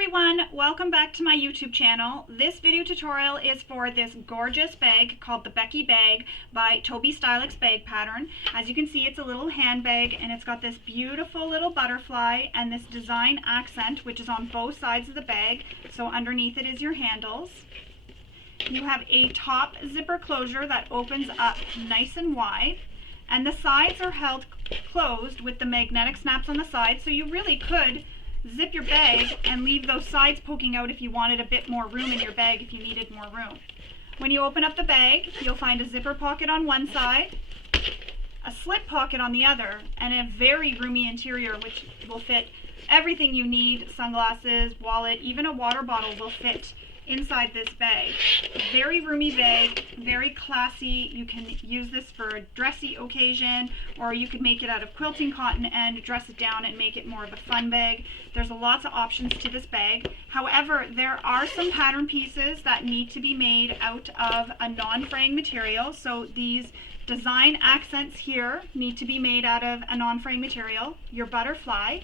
everyone, welcome back to my YouTube channel. This video tutorial is for this gorgeous bag called the Becky Bag by Tobistylx Bag Pattern. As you can see, it's a little handbag and it's got this beautiful little butterfly and this design accent which is on both sides of the bag. So underneath it is your handles. You have a top zipper closure that opens up nice and wide, and the sides are held closed with the magnetic snaps on the side, so you really could zip your bag and leave those sides poking out if you wanted a bit more room in your bag, if you needed more room. When you open up the bag, you'll find a zipper pocket on one side, a slip pocket on the other, and a very roomy interior which will fit everything you need. Sunglasses, wallet, even a water bottle will fit inside this bag. Very roomy bag, very classy. You can use this for a dressy occasion, or you could make it out of quilting cotton and dress it down and make it more of a fun bag. There's lots of options to this bag. However, there are some pattern pieces that need to be made out of a non-fraying material. So these design accents here need to be made out of a non-fraying material. Your butterfly,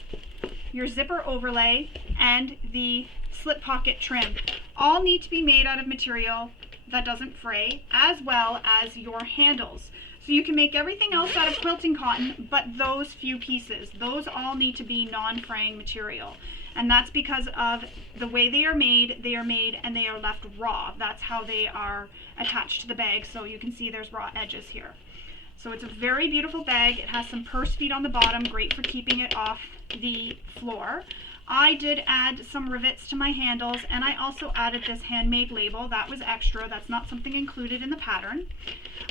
your zipper overlay, and the slip pocket trim all need to be made out of material that doesn't fray, as well as your handles. So you can make everything else out of quilting cotton, but those few pieces, those all need to be non-fraying material. And that's because of the way they are made and they are left raw. That's how they are attached to the bag. So you can see there's raw edges here. So it's a very beautiful bag. It has some purse feet on the bottom, great for keeping it off the floor. I did add some rivets to my handles, and I also added this handmade label. That was extra. That's not something included in the pattern.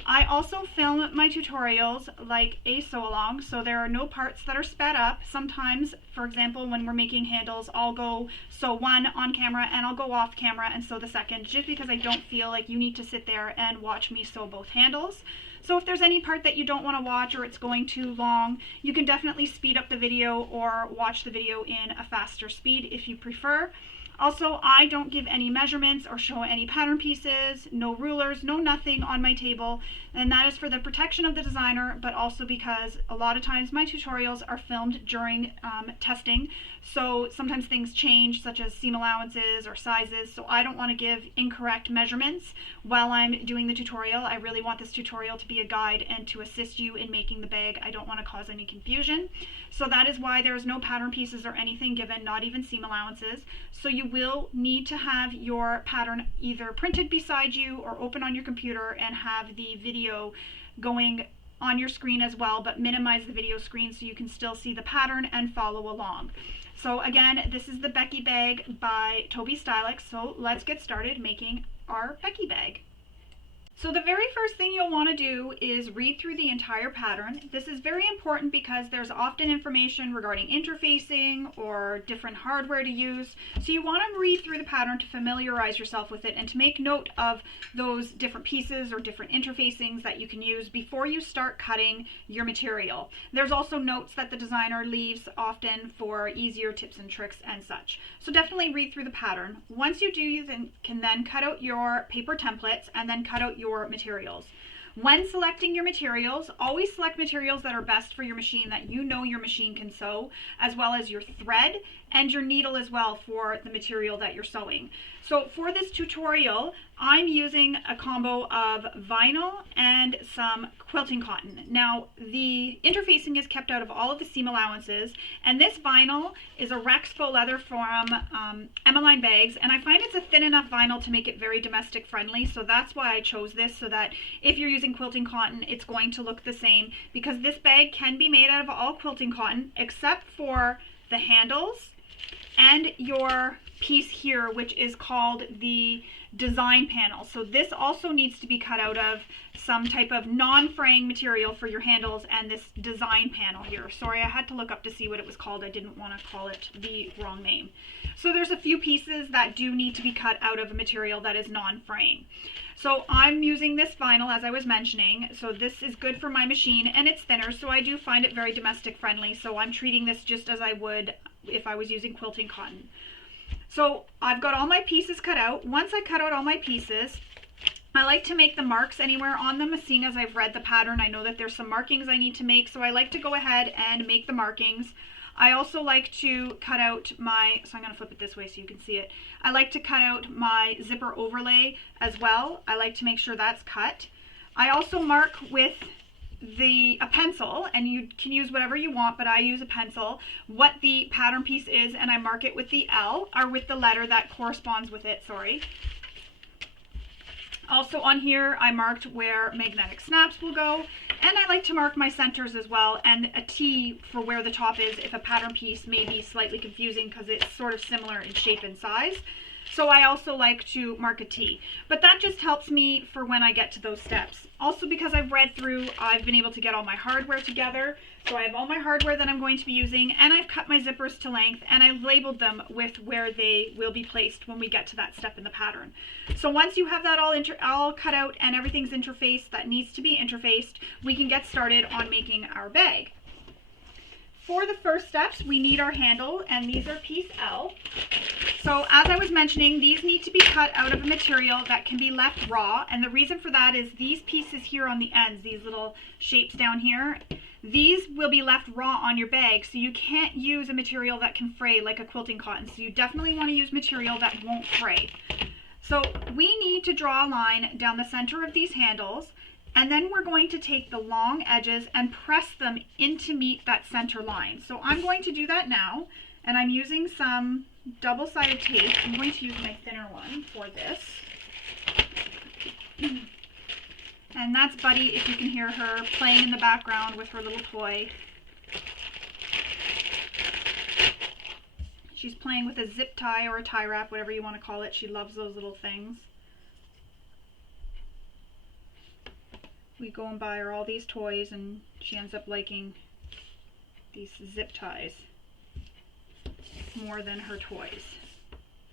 I also film my tutorials like a sew-along, so there are no parts that are sped up. Sometimes, for example, when we're making handles, I'll go sew one on camera and I'll go off camera and sew the second, just because I don't feel like you need to sit there and watch me sew both handles. So if there's any part that you don't want to watch or it's going too long, you can definitely speed up the video or watch the video in a faster speed if you prefer. Also, I don't give any measurements or show any pattern pieces, no rulers, no nothing on my table, and that is for the protection of the designer, but also because a lot of times my tutorials are filmed during testing, so sometimes things change, such as seam allowances or sizes, so I don't want to give incorrect measurements while I'm doing the tutorial. I really want this tutorial to be a guide and to assist you in making the bag. I don't want to cause any confusion. So that is why there's no pattern pieces or anything given, not even seam allowances. So you will need to have your pattern either printed beside you or open on your computer and have the video going on your screen as well, but minimize the video screen so you can still see the pattern and follow along. So again, this is the Becky Bag by Tobistylx. So let's get started making our Becky Bag. So the very first thing you'll want to do is read through the entire pattern. This is very important because there's often information regarding interfacing or different hardware to use. So you want to read through the pattern to familiarize yourself with it and to make note of those different pieces or different interfacings that you can use before you start cutting your material. There's also notes that the designer leaves often for easier tips and tricks and such. So definitely read through the pattern. Once you do, you can then cut out your paper templates and then cut out your materials. When selecting your materials, always select materials that are best for your machine, that you know your machine can sew, as well as your thread and your needle as well for the material that you're sewing. So for this tutorial, I'm using a combo of vinyl and some quilting cotton. Now, the interfacing is kept out of all of the seam allowances, and this vinyl is a Rex faux leather from Emmeline Bags, and I find it's a thin enough vinyl to make it very domestic friendly, so that's why I chose this, so that if you're using quilting cotton, it's going to look the same, because this bag can be made out of all quilting cotton except for the handles and your piece here, which is called the design panel. So this also needs to be cut out of some type of non-fraying material for your handles and this design panel here. Sorry, I had to look up to see what it was called. I didn't want to call it the wrong name. So there's a few pieces that do need to be cut out of a material that is non-fraying. So I'm using this vinyl, as I was mentioning, so this is good for my machine, and it's thinner, so I do find it very domestic friendly, so I'm treating this just as I would if I was using quilting cotton. So I've got all my pieces cut out. Once I cut out all my pieces, I like to make the marks anywhere on them. Seeing as I've read the pattern, I know that there's some markings I need to make, so I like to go ahead and make the markings. I also like to cut out my, so I'm going to flip it this way so you can see it. I like to cut out my zipper overlay as well. I like to make sure that's cut. I also mark with a pencil, and you can use whatever you want, but I use a pencil, what the pattern piece is, and I mark it with the L, or with the letter that corresponds with it, sorry. Also on here, I marked where magnetic snaps will go, and I like to mark my centers as well, and a T for where the top is if a pattern piece may be slightly confusing because it's sort of similar in shape and size. So I also like to mark a T, but that just helps me for when I get to those steps. Also, because I've read through, I've been able to get all my hardware together. So I have all my hardware that I'm going to be using, and I've cut my zippers to length, and I've labeled them with where they will be placed when we get to that step in the pattern. So once you have that all cut out and everything's interfaced that needs to be interfaced, we can get started on making our bag. For the first steps, we need our handle, and these are piece L. So as I was mentioning, these need to be cut out of a material that can be left raw, and the reason for that is these pieces here on the ends, these little shapes down here, these will be left raw on your bag, so you can't use a material that can fray like a quilting cotton. So you definitely want to use material that won't fray. So we need to draw a line down the center of these handles, and then we're going to take the long edges and press them in to meet that center line. So I'm going to do that now, and I'm using some double-sided tape. I'm going to use my thinner one for this. And that's Buddy, if you can hear her playing in the background with her little toy. She's playing with a zip tie or a tie wrap, whatever you want to call it. She loves those little things. We go and buy her all these toys, and she ends up liking these zip ties more than her toys,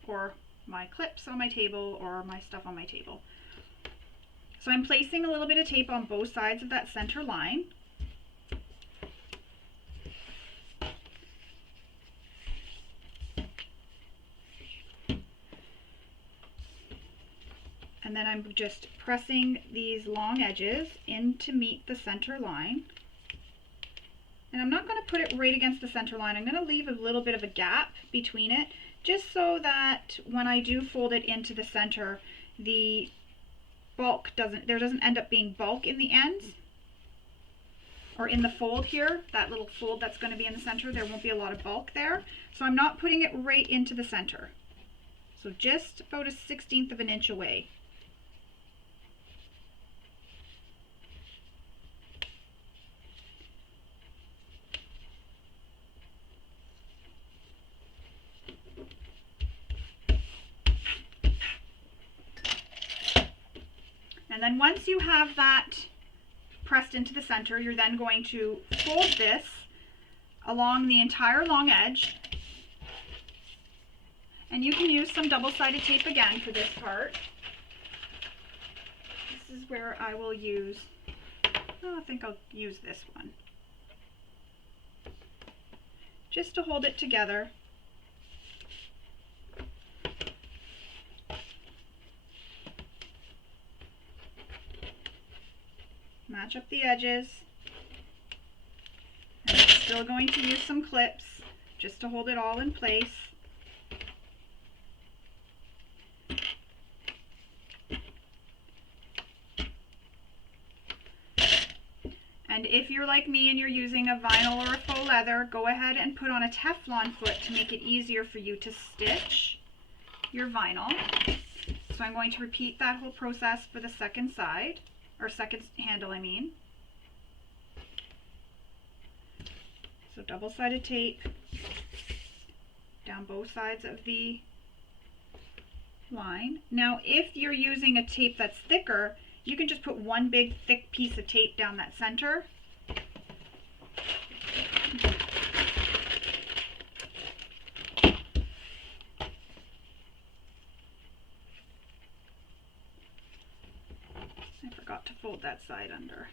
or my clips on my table, or my stuff on my table. So I'm placing a little bit of tape on both sides of that center line. And then I'm just pressing these long edges in to meet the center line. And I'm not going to put it right against the center line. I'm going to leave a little bit of a gap between it, just so that when I do fold it into the center, the bulk there doesn't end up being bulk in the ends, or in the fold here, that little fold that's going to be in the center, there won't be a lot of bulk there. So I'm not putting it right into the center. So just about 1/16 of an inch away. And then once you have that pressed into the center, you're then going to fold this along the entire long edge. And you can use some double-sided tape again for this part. This is where I will use, I think I'll use this one, just to hold it together. Match up the edges. And I'm still going to use some clips just to hold it all in place. And if you're like me and you're using a vinyl or a faux leather, go ahead and put on a Teflon foot to make it easier for you to stitch your vinyl. So I'm going to repeat that whole process for the second side. Or second handle, I mean. So double-sided tape down both sides of the line. Now, if you're using a tape that's thicker, you can just put one big thick piece of tape down that center. I forgot to fold that side under.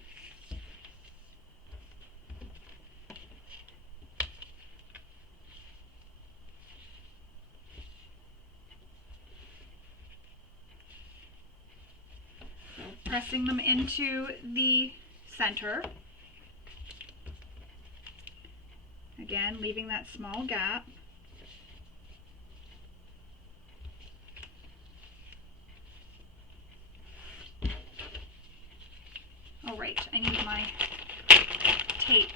So pressing them into the center. Again, leaving that small gap. Oh right, I need my tape.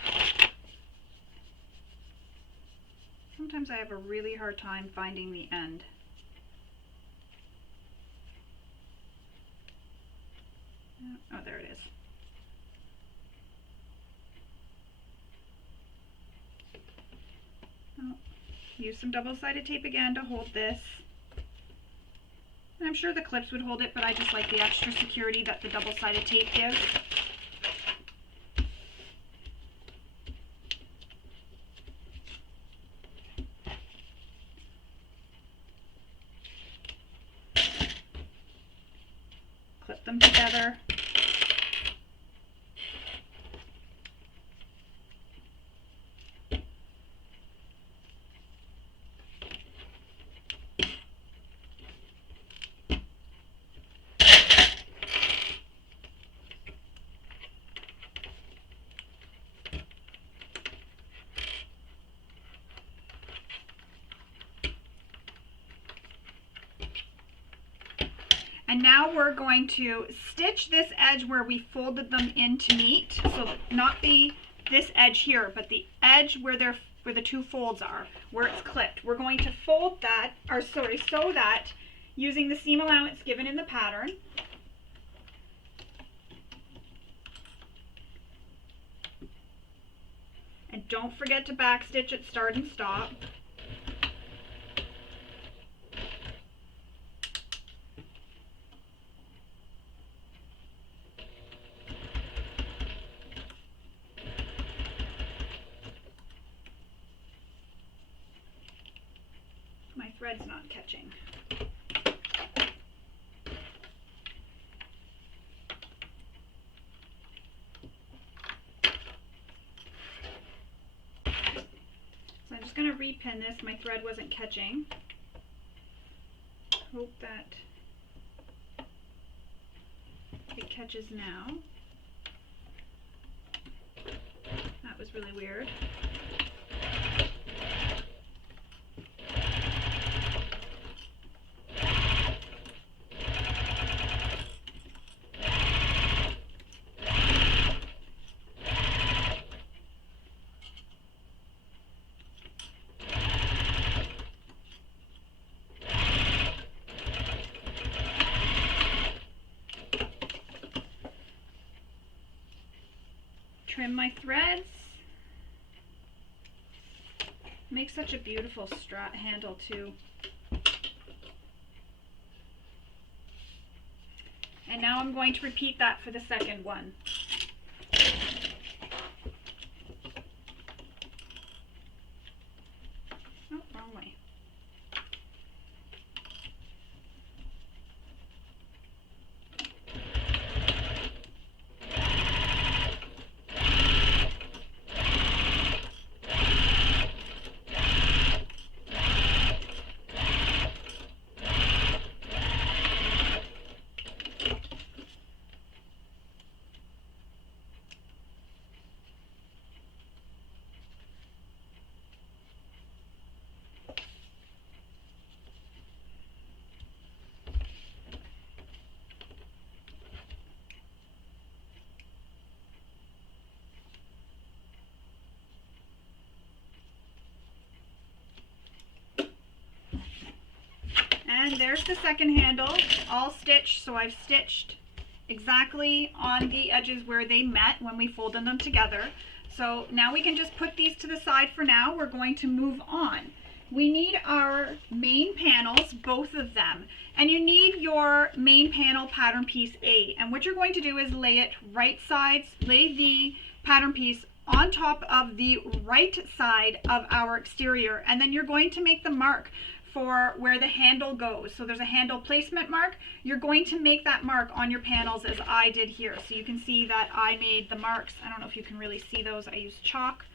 Sometimes I have a really hard time finding the end. Oh, there it is. Oh, use some double-sided tape again to hold this. And I'm sure the clips would hold it, but I just like the extra security that the double-sided tape gives. Clip them together. And now we're going to stitch this edge where we folded them in to meet. So not this edge here, but the edge where the two folds are, where it's clipped. We're going to fold that, or sorry, sew that using the seam allowance given in the pattern. And don't forget to backstitch at start and stop. My thread's not catching. So I'm just going to repin this. My thread wasn't catching. Hope that it catches now. That was really weird. Trim my threads. Makes such a beautiful strap handle too. And now I'm going to repeat that for the second one. Oh, wrong way. And there's the second handle, all stitched, so I've stitched exactly on the edges where they met when we folded them together. So now we can just put these to the side for now. We're going to move on. We need our main panels, both of them, and you need your main panel pattern piece A. And what you're going to do is lay it right sides, lay the pattern piece on top of the right side of our exterior, and then you're going to make the mark for where the handle goes. So there's a handle placement mark. You're going to make that mark on your panels as I did here. So you can see that I made the marks. I don't know if you can really see those. I used chalk.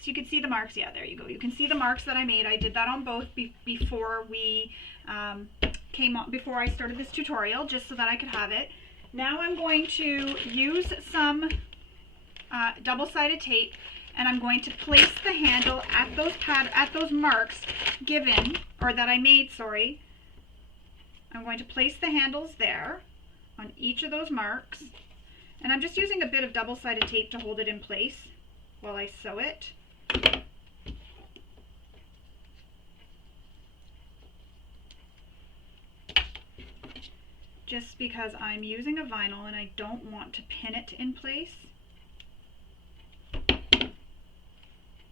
So you can see the marks. Yeah, there you go. You can see the marks that I made. I did that on both before we before I started this tutorial, just so that I could have it. Now I'm going to use some double-sided tape, and I'm going to place the handle at those marks given, or that I made, sorry. I'm going to place the handles there on each of those marks, and I'm just using a bit of double-sided tape to hold it in place while I sew it. Just because I'm using a vinyl and I don't want to pin it in place.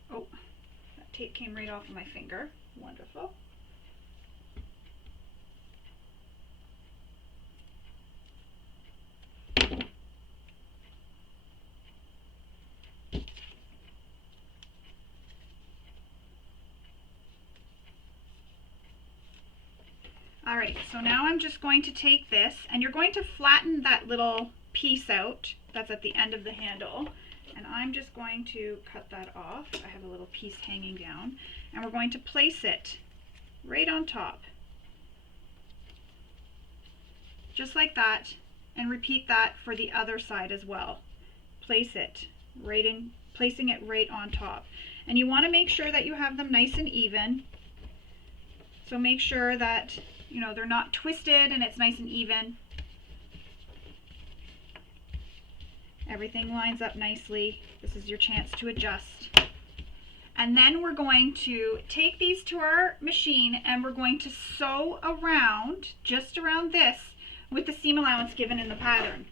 Oh, that tape came right off of my finger. Wonderful. Alright, so now I'm just going to take this, and you're going to flatten that little piece out that's at the end of the handle, and I'm just going to cut that off. I have a little piece hanging down, and we're going to place it right on top, just like that, and repeat that for the other side as well. Placing it right on top, and you want to make sure that you have them nice and even. So make sure that they're not twisted and it's nice and even. Everything lines up nicely. This is your chance to adjust. And then we're going to take these to our machine and we're going to sew around, just around this, with the seam allowance given in the pattern.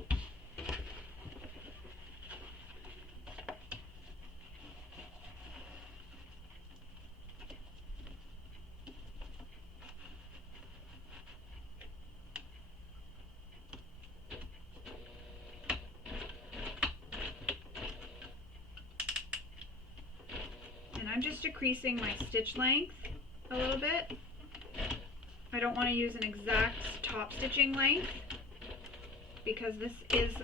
I'm just decreasing my stitch length a little bit. I don't want to use an exact top stitching length because this is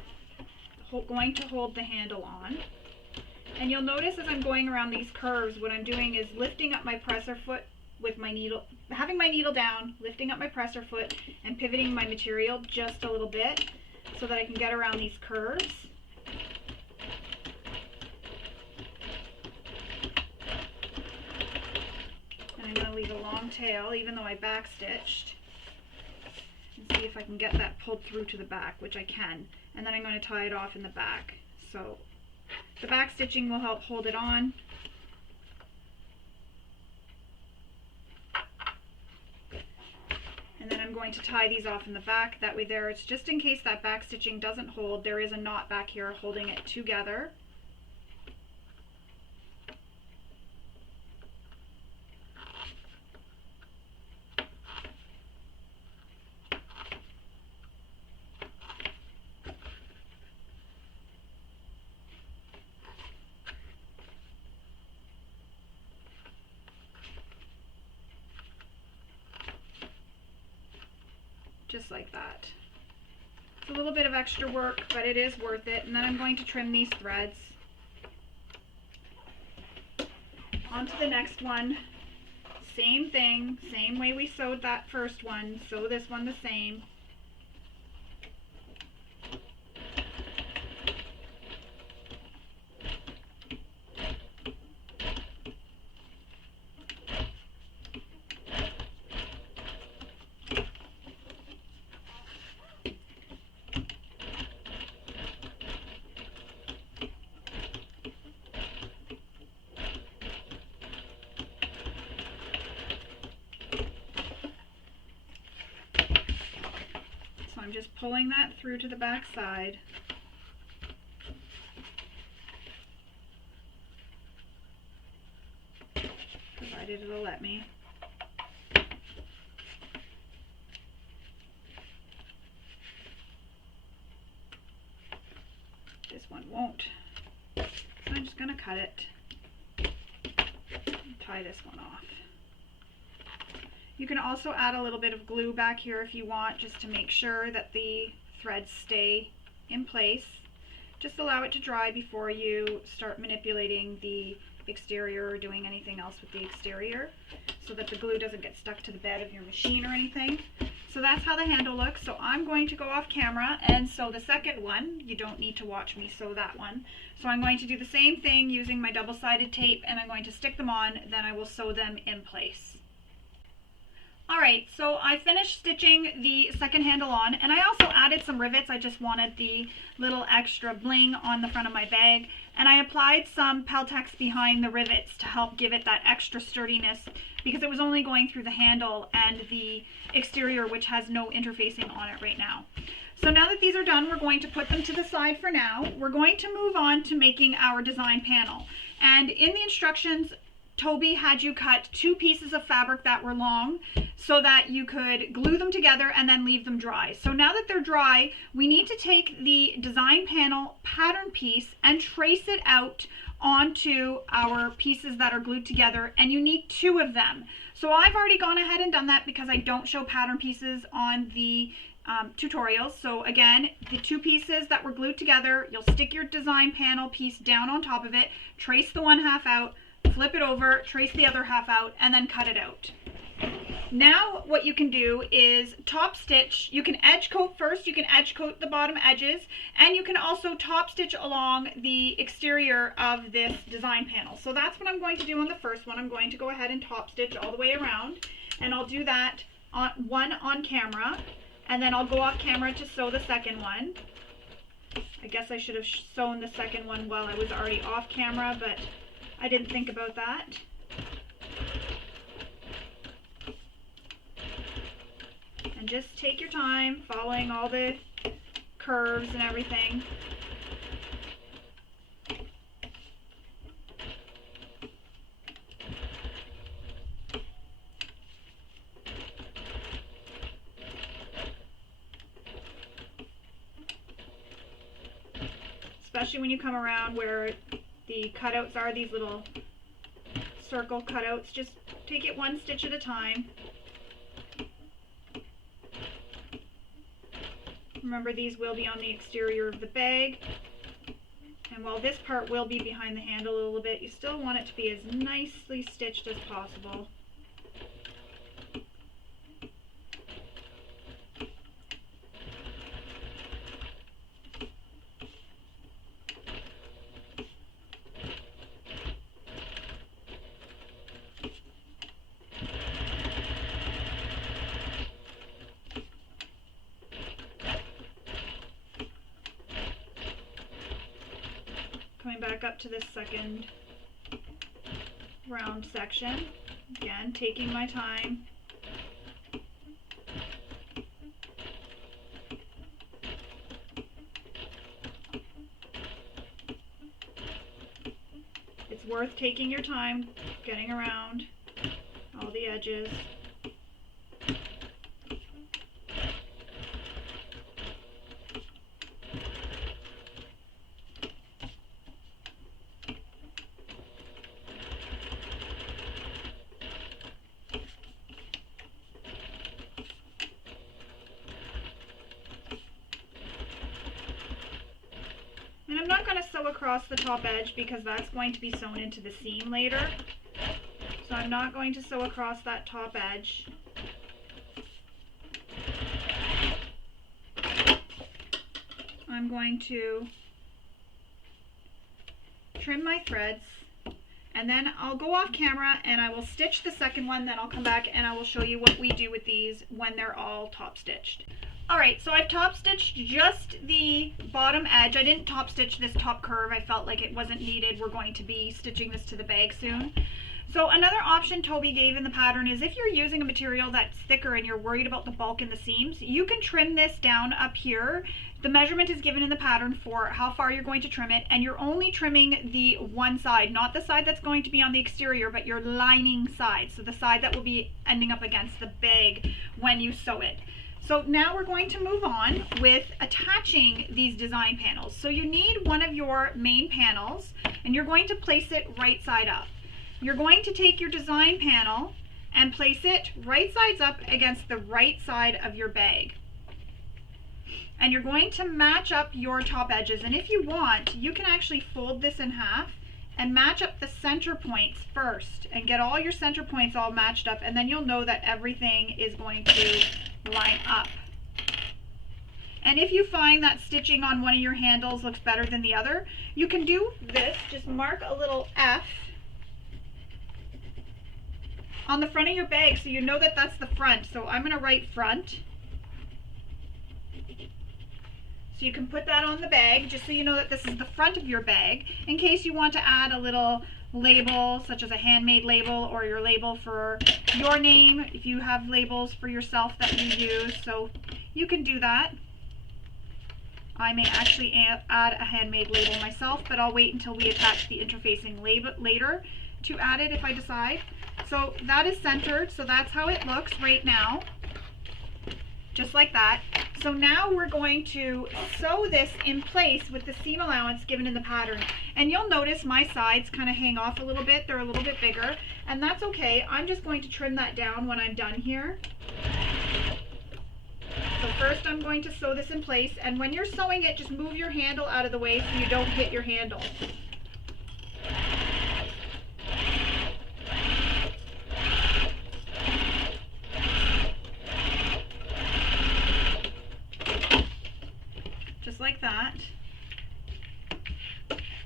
going to hold the handle on. And you'll notice as I'm going around these curves, what I'm doing is lifting up my presser foot with my needle, having my needle down, lifting up my presser foot and pivoting my material just a little bit so that I can get around these curves. I'm going to leave a long tail, even though I back stitched, and see if I can get that pulled through to the back, which I can. And then I'm going to tie it off in the back. So the back stitching will help hold it on. And then I'm going to tie these off in the back. That way there, it's just in case that back stitching doesn't hold, there is a knot back here holding it together. Just like that. It's a little bit of extra work, but it is worth it. And then I'm going to trim these threads. On to the next one. Same thing, same way we sewed that first one. Sew this one the same. I'm just pulling that through to the back side. Provided it'll let me. This one won't. So I'm just going to cut it and tie this one off. You can also add a little bit of glue back here if you want, just to make sure that the threads stay in place. Just allow it to dry before you start manipulating the exterior or doing anything else with the exterior, so that the glue doesn't get stuck to the bed of your machine or anything. So that's how the handle looks. So I'm going to go off camera and sew the second one. You don't need to watch me sew that one. So I'm going to do the same thing using my double-sided tape, and I'm going to stick them on, then I will sew them in place. Alright, so I finished stitching the second handle on, and I also added some rivets. I just wanted the little extra bling on the front of my bag, and I applied some Tobistylx behind the rivets to help give it that extra sturdiness, because it was only going through the handle and the exterior, which has no interfacing on it right now. So now that these are done, we're going to put them to the side for now. We're going to move on to making our design panel. And in the instructions, Toby had you cut 2 pieces of fabric that were long so that you could glue them together and then leave them dry. So now that they're dry, we need to take the design panel pattern piece and trace it out onto our pieces that are glued together, and you need 2 of them. So I've already gone ahead and done that because I don't show pattern pieces on the tutorials. So again, the 2 pieces that were glued together, you'll stick your design panel piece down on top of it, trace the 1/2 out, flip it over, trace the other half out, and then cut it out. Now what you can do is top stitch. You can edge coat first, you can edge coat the bottom edges, and you can also top stitch along the exterior of this design panel. So that's what I'm going to do on the first one. I'm going to go ahead and top stitch all the way around, and I'll do that on camera, and then I'll go off camera to sew the second one. I guess I should have sewn the second one while I was already off camera, but I didn't think about that. And just take your time following all the curves and everything. Especially when you come around where the cutouts are, these little circle cutouts. Just take it 1 stitch at a time. Remember, these will be on the exterior of the bag, and while this part will be behind the handle a little bit, you still want it to be as nicely stitched as possible. Coming back up to this second round section, again taking my time. It's worth taking your time getting around all the edges. And I'm not going to sew across the top edge because that's going to be sewn into the seam later. So I'm not going to sew across that top edge. I'm going to trim my threads, and then I'll go off camera and I will stitch the second one, then I'll come back and I will show you what we do with these when they're all top stitched. Alright, so I've top stitched just the bottom edge. I didn't top stitch this top curve. I felt like it wasn't needed. We're going to be stitching this to the bag soon. So another option Toby gave in the pattern is if you're using a material that's thicker and you're worried about the bulk in the seams, you can trim this down up here. The measurement is given in the pattern for how far you're going to trim it, and you're only trimming the one side, not the side that's going to be on the exterior, but your lining side, so the side that will be ending up against the bag when you sew it. So now we're going to move on with attaching these design panels. So you need one of your main panels, and you're going to place it right side up. You're going to take your design panel and place it right sides up against the right side of your bag. And you're going to match up your top edges. And if you want, you can actually fold this in half and match up the center points first and get all your center points all matched up, and then you'll know that everything is going to line up. And if you find that stitching on one of your handles looks better than the other, you can do this. Just mark a little F on the front of your bag so you know that that's the front. So I'm going to write front. So you can put that on the bag just so you know that this is the front of your bag, in case you want to add a little label, such as a handmade label or your label for your name, if you have labels for yourself that you use. So you can do that. I may actually add a handmade label myself, but I'll wait until we attach the interfacing label later to add it if I decide. So that is centered, so that's how it looks right now, just like that. So now we're going to sew this in place with the seam allowance given in the pattern. And you'll notice my sides kind of hang off a little bit. They're a little bit bigger, and that's okay. I'm just going to trim that down when I'm done here. So first I'm going to sew this in place, and when you're sewing it, just move your handle out of the way so you don't hit your handle. Just like that.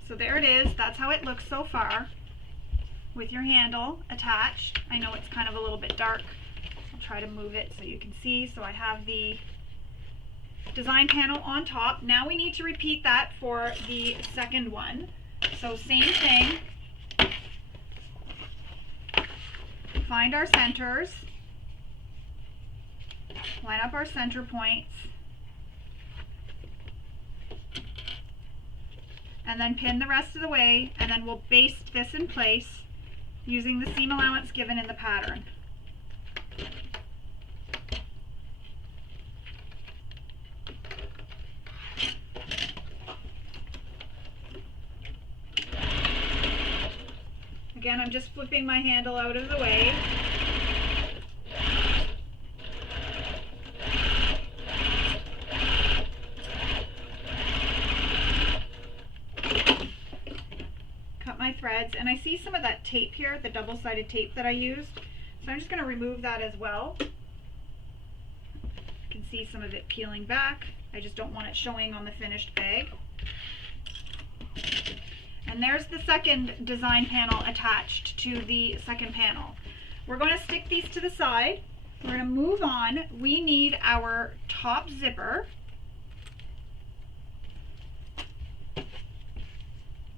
So there it is. That's how it looks so far with your handle attached. I know it's kind of a little bit dark. I'll try to move it so you can see. So I have the design panel on top. Now we need to repeat that for the second one. So same thing. Find our centers. Line up our center points. And then pin the rest of the way, and then we'll baste this in place using the seam allowance given in the pattern. Again, I'm just flipping my handle out of the way. Cut my threads, and I see some of that tape here, the double-sided tape that I used. So I'm just going to remove that as well. You can see some of it peeling back. I just don't want it showing on the finished bag. And there's the second design panel attached to the second panel. We're going to stick these to the side. We're going to move on. We need our top zipper.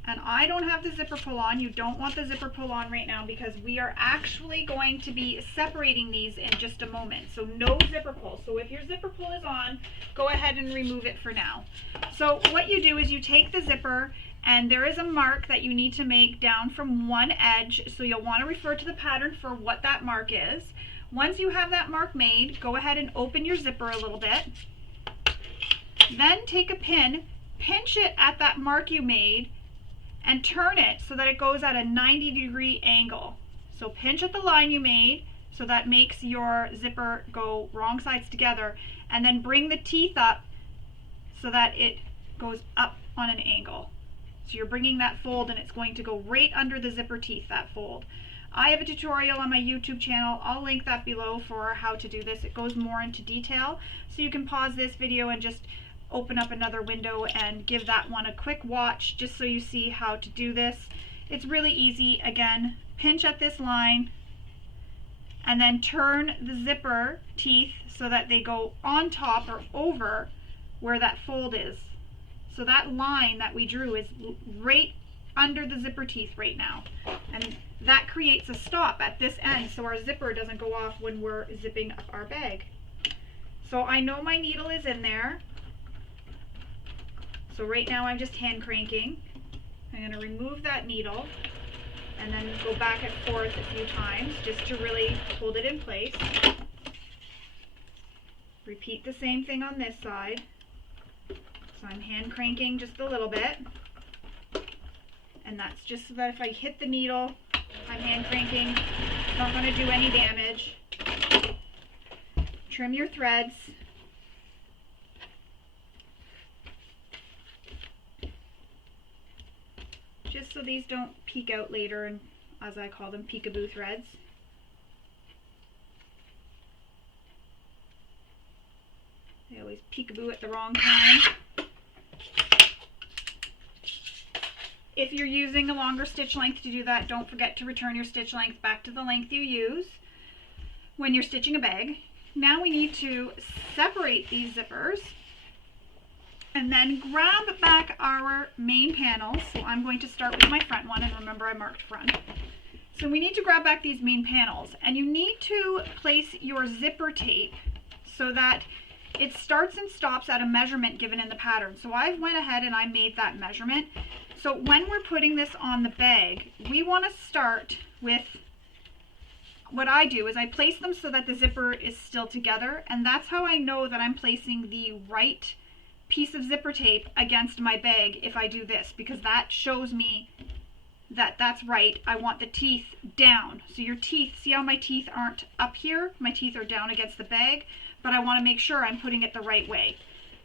And I don't have the zipper pull on. You don't want the zipper pull on right now because we are actually going to be separating these in just a moment. So no zipper pull. So if your zipper pull is on, go ahead and remove it for now. So what you do is you take the zipper, and there is a mark that you need to make down from one edge. So you'll want to refer to the pattern for what that mark is. Once you have that mark made, go ahead and open your zipper a little bit. Then take a pin, pinch it at that mark you made, and turn it so that it goes at a 90-degree angle. So pinch at the line you made so that makes your zipper go wrong sides together, and then bring the teeth up so that it goes up on an angle. So you're bringing that fold, and it's going to go right under the zipper teeth, that fold. I have a tutorial on my YouTube channel. I'll link that below for how to do this. It goes more into detail, so you can pause this video and just open up another window and give that one a quick watch just so you see how to do this. It's really easy. Again, pinch at this line and then turn the zipper teeth so that they go on top or over where that fold is. So that line that we drew is right under the zipper teeth right now, and that creates a stop at this end so our zipper doesn't go off when we're zipping up our bag. So I know my needle is in there. So right now I'm just hand cranking. I'm going to remove that needle and then go back and forth a few times just to really hold it in place. Repeat the same thing on this side. So I'm hand cranking just a little bit. And that's just so that if I hit the needle, I'm hand cranking. It's not going to do any damage. Trim your threads. Just so these don't peek out later, and as I call them, peekaboo threads. always peekaboo at the wrong time. If you're using a longer stitch length to do that, don't forget to return your stitch length back to the length you use when you're stitching a bag. Now we need to separate these zippers and then grab back our main panels. So I'm going to start with my front one, and remember I marked front. So we need to grab back these main panels, and you need to place your zipper tape so that it starts and stops at a measurement given in the pattern. So I went ahead and I made that measurement. So when we're putting this on the bag, we want to start with, what I do is I place them so that the zipper is still together, and that's how I know that I'm placing the right piece of zipper tape against my bag if I do this, because that shows me that that's right. I want the teeth down. So your teeth, see how my teeth aren't up here? My teeth are down against the bag, but I want to make sure I'm putting it the right way.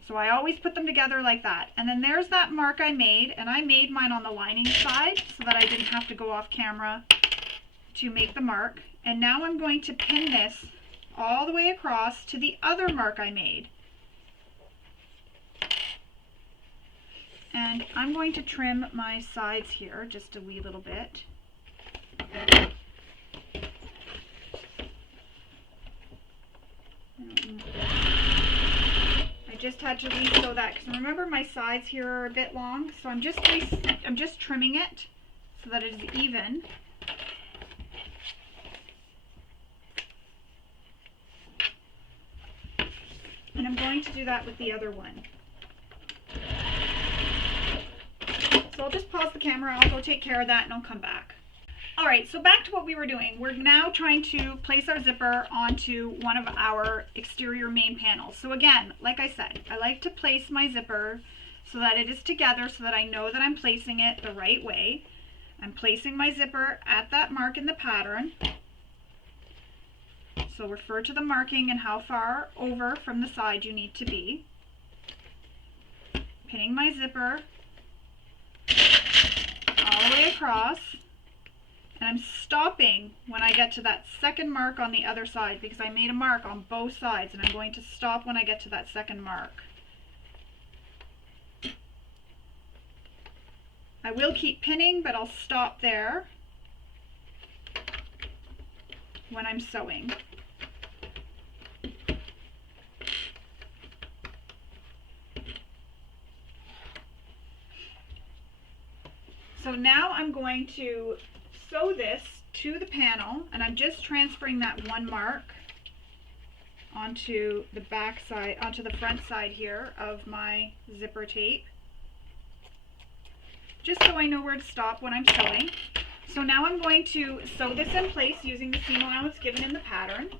So I always put them together like that. And then there's that mark I made, and I made mine on the lining side so that I didn't have to go off camera to make the mark. And now I'm going to pin this all the way across to the other mark I made. And I'm going to trim my sides here just a wee little bit. I just had to re-sew that because remember my sides here are a bit long, so I'm just trimming it so that it is even. And I'm going to do that with the other one. So I'll just pause the camera, I'll go take care of that, and I'll come back. Alright, so back to what we were doing. We're now trying to place our zipper onto one of our exterior main panels. So again, like I said, I like to place my zipper so that it is together so that I know that I'm placing it the right way. I'm placing my zipper at that mark in the pattern. So refer to the marking and how far over from the side you need to be. Pinning my zipper all the way across. And I'm stopping when I get to that second mark on the other side because I made a mark on both sides, and I'm going to stop when I get to that second mark. I will keep pinning, but I'll stop there when I'm sewing. So now I'm going to sew this to the panel, and I'm just transferring that one mark onto the back side, onto the front side here of my zipper tape, just so I know where to stop when I'm sewing. So now I'm going to sew this in place using the seam allowance given in the pattern.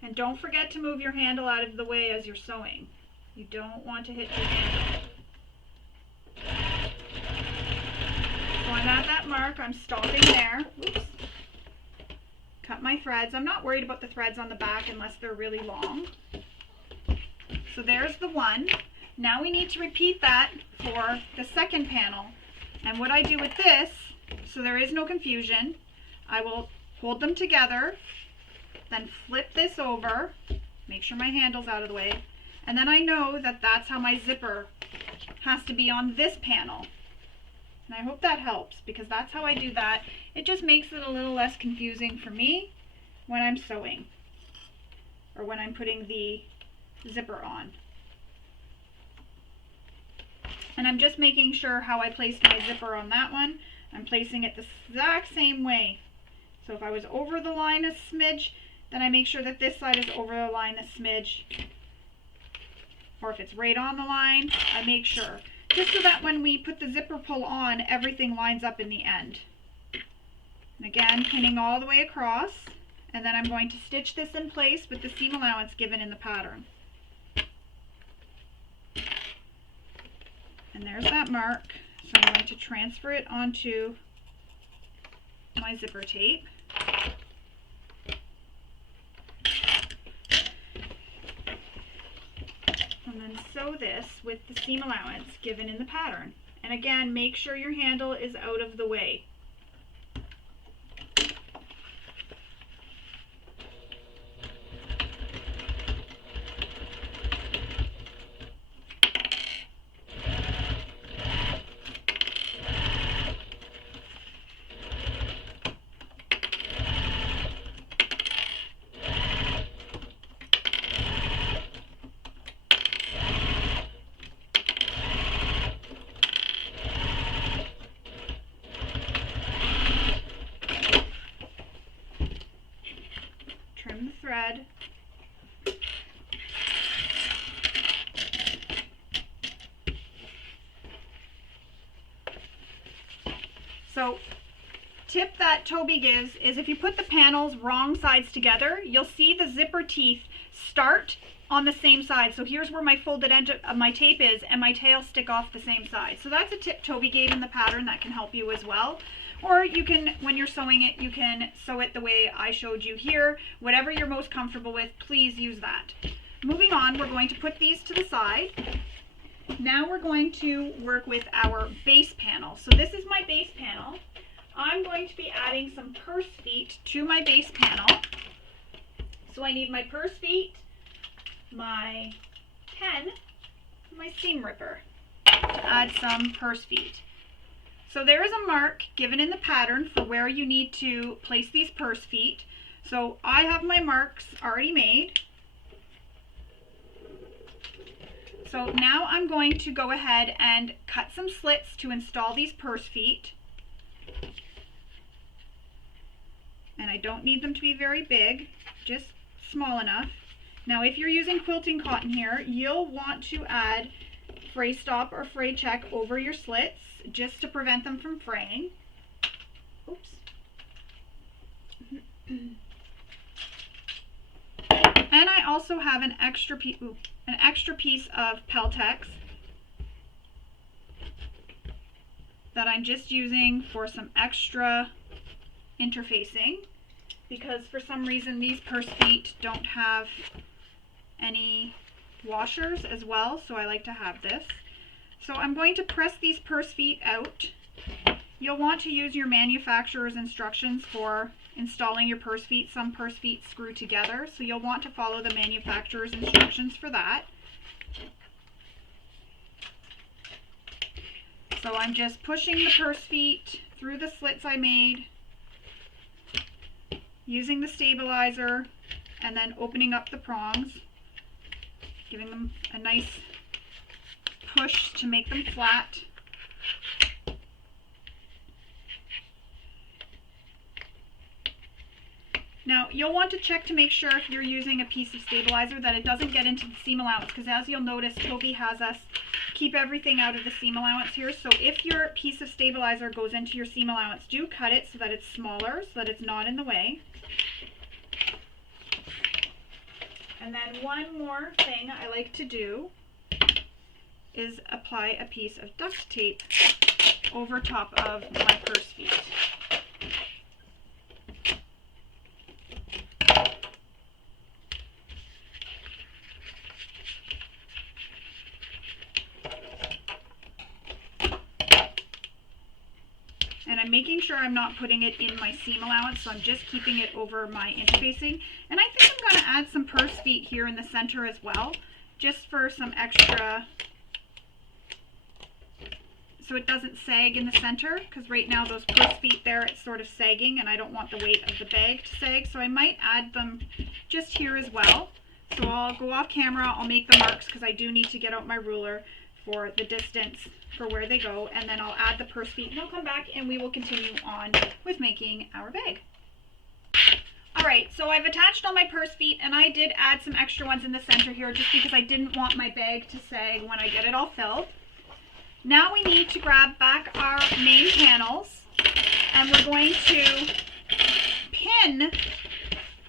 And don't forget to move your handle out of the way as you're sewing. You don't want to hit your handle. So I'm at that mark, I'm stopping there. Oops. Cut my threads. I'm not worried about the threads on the back unless they're really long. So there's the one. Now we need to repeat that for the second panel. And what I do with this, so there is no confusion, I will hold them together, then flip this over, make sure my handle's out of the way, and then I know that that's how my zipper has to be on this panel. And I hope that helps, because that's how I do that. It just makes it a little less confusing for me when I'm sewing, or when I'm putting the zipper on. And I'm just making sure how I placed my zipper on that one. I'm placing it the exact same way. So if I was over the line a smidge, then I make sure that this side is over the line a smidge. Or if it's right on the line, I make sure. Just so that when we put the zipper pull on, everything lines up in the end. And again, pinning all the way across. And then I'm going to stitch this in place with the seam allowance given in the pattern. And there's that mark. So I'm going to transfer it onto my my zipper tape. And then sew this with the seam allowance given in the pattern. And again, make sure your handle is out of the way. Trim the thread. So, tip that Toby gives is if you put the panels wrong sides together, you'll see the zipper teeth start on the same side. So here's where my folded edge of my tape is, and my tails stick off the same side. So that's a tip Toby gave in the pattern that can help you as well. Or you can, when you're sewing it, you can sew it the way I showed you here. Whatever you're most comfortable with, please use that. Moving on, we're going to put these to the side. Now we're going to work with our base panel. So this is my base panel. I'm going to be adding some purse feet to my base panel. So I need my purse feet, my pen, my seam ripper to add some purse feet. So there is a mark given in the pattern for where you need to place these purse feet. So I have my marks already made. So now I'm going to go ahead and cut some slits to install these purse feet. And I don't need them to be very big, just small enough. Now if you're using quilting cotton here, you'll want to add fray stop or fray check over your slits just to prevent them from fraying. Oops. And I also have an extra piece of Tobistylx that I'm just using for some extra interfacing, because for some reason these purse feet don't have any washers as well, so I like to have this. So I'm going to press these purse feet out. You'll want to use your manufacturer's instructions for installing your purse feet. Some purse feet screw together, so you'll want to follow the manufacturer's instructions for that. So I'm just pushing the purse feet through the slits I made, using the stabilizer, and then opening up the prongs, giving them a nice push to make them flat. Now you'll want to check to make sure if you're using a piece of stabilizer that it doesn't get into the seam allowance, because as you'll notice, Toby has us keep everything out of the seam allowance here. So if your piece of stabilizer goes into your seam allowance, do cut it so that it's smaller, so that it's not in the way. And then one more thing I like to do is apply a piece of duct tape over top of my purse feet. And I'm making sure I'm not putting it in my seam allowance, so I'm just keeping it over my interfacing. And I think I'm going to add some purse feet here in the center as well, just for some extra, so it doesn't sag in the center, because right now those purse feet there, it's sort of sagging and I don't want the weight of the bag to sag, so I might add them just here as well. So I'll go off camera, I'll make the marks because I do need to get out my ruler for the distance for where they go, and then I'll add the purse feet and I'll come back and we will continue on with making our bag. Alright, so I've attached all my purse feet, and I did add some extra ones in the center here just because I didn't want my bag to sag when I get it all filled. Now we need to grab back our main panels, and we're going to pin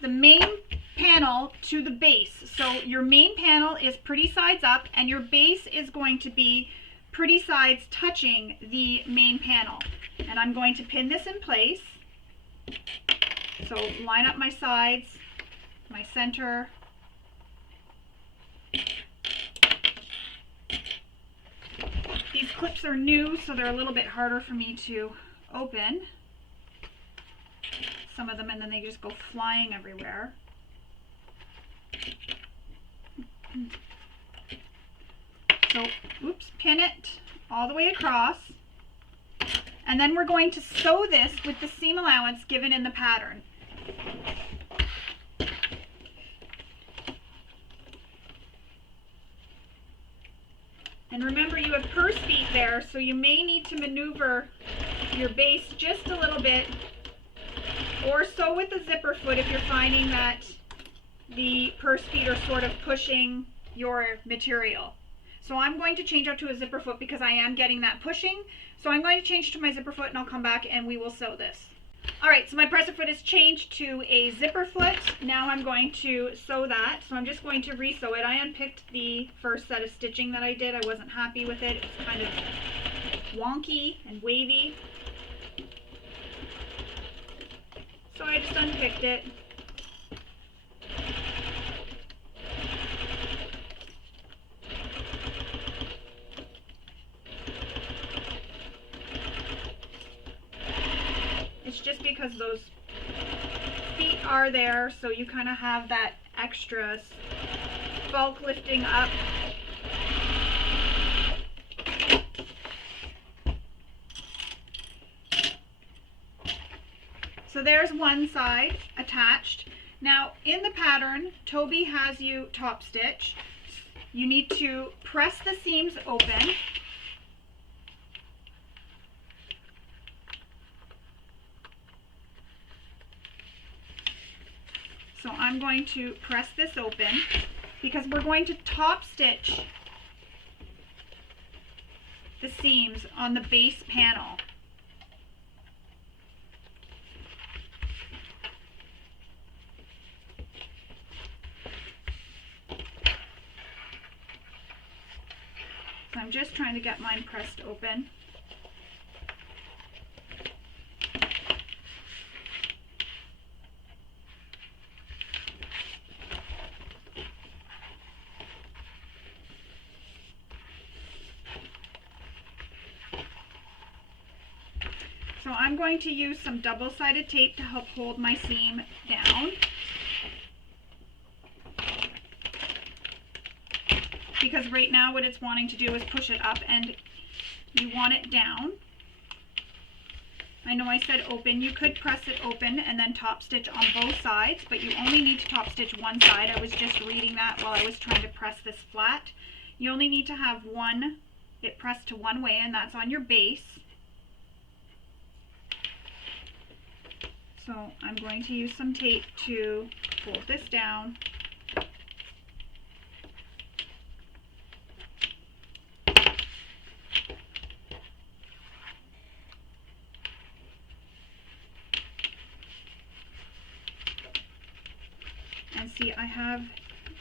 the main panel to the base. So your main panel is pretty sides up, and your base is going to be pretty sides touching the main panel. And I'm going to pin this in place. So line up my sides, my center. These clips are new, so they're a little bit harder for me to open. Some of them, and then they just go flying everywhere. So, oops, pin it all the way across. And then we're going to sew this with the seam allowance given in the pattern. And remember, you have purse feet there, so you may need to maneuver your base just a little bit, or sew with the zipper foot if you're finding that the purse feet are sort of pushing your material. So I'm going to change out to a zipper foot because I am getting that pushing. So I'm going to change to my zipper foot and I'll come back and we will sew this. Alright, so my presser foot is changed to a zipper foot. Now I'm going to sew that. So I'm just going to re-sew it. I unpicked the first set of stitching that I did. I wasn't happy with it. It's kind of wonky and wavy. So I just unpicked it. It's just because those feet are there, so you kind of have that extra bulk lifting up. So there's one side attached. Now in the pattern, Toby has you top stitch. You need to press the seams open. So I'm going to press this open because we're going to top stitch the seams on the base panel. So I'm just trying to get mine pressed open. So I'm going to use some double-sided tape to help hold my seam down. Because right now what it's wanting to do is push it up and you want it down. I know I said open. You could press it open and then top stitch on both sides, but you only need to top stitch one side. I was just reading that while I was trying to press this flat. You only need to have it pressed to one way, and that's on your base. So I'm going to use some tape to hold this down. And see, I have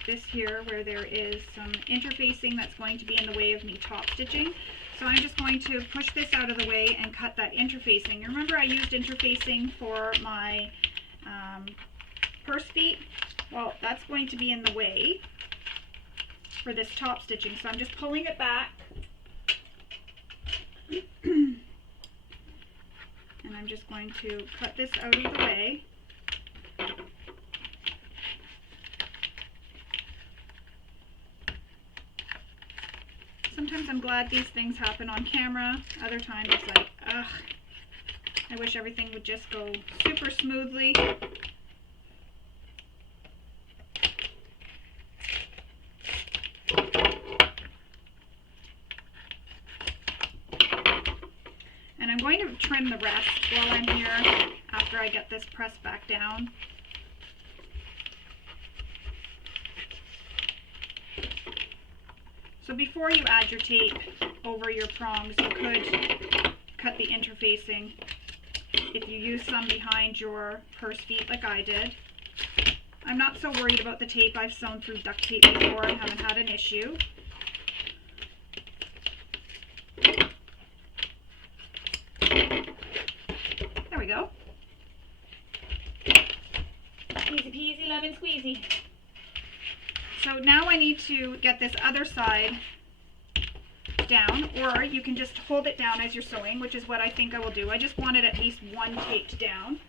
this here where there is some interfacing that's going to be in the way of me top stitching. So I'm just going to push this out of the way and cut that interfacing. Remember, I used interfacing for my purse feet? Well, that's going to be in the way for this top stitching. So I'm just pulling it back. And I'm just going to cut this out of the way. Sometimes I'm glad these things happen on camera. Other times it's like, ugh, I wish everything would just go super smoothly. And I'm going to trim the rest while I'm here after I get this pressed back down. So before you add your tape over your prongs, you could cut the interfacing if you use some behind your purse feet like I did. I'm not so worried about the tape. I've sewn through duct tape before and haven't had an issue. There we go. Easy lemon squeezy. So now I need to get this other side down, or you can just hold it down as you're sewing, which is what I think I will do. I just wanted at least one taped down.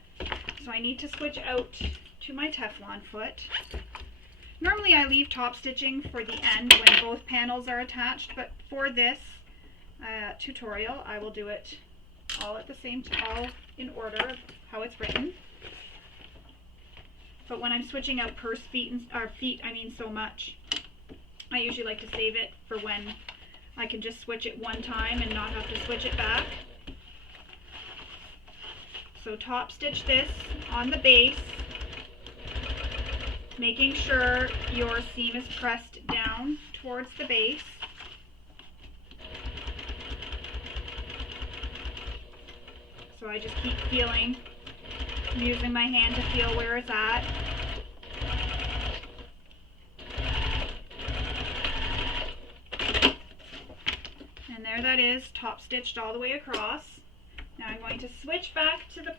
So I need to switch out to my Teflon foot. Normally I leave top stitching for the end when both panels are attached, but for this tutorial I will do it all at the same time, all in order how it's written. But when I'm switching out purse feet, I mean so much, I usually like to save it for when I can just switch it one time and not have to switch it back. So top stitch this on the base, making sure your seam is pressed down towards the base. So I just keep feeling, using my hand to feel where it's at. And there that is, top stitched all the way across. Now I'm going to switch back to the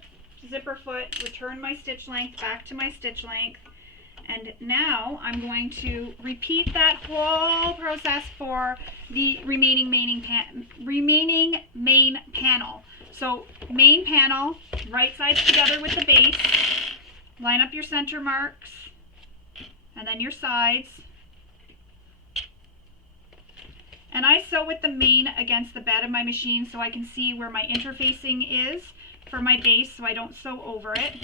zipper foot, return my stitch length back to my stitch length, and now I'm going to repeat that whole process for the remaining main panel. So main panel, right sides together with the base, line up your center marks, and then your sides. And I sew with the main against the bed of my machine so I can see where my interfacing is for my base so I don't sew over it.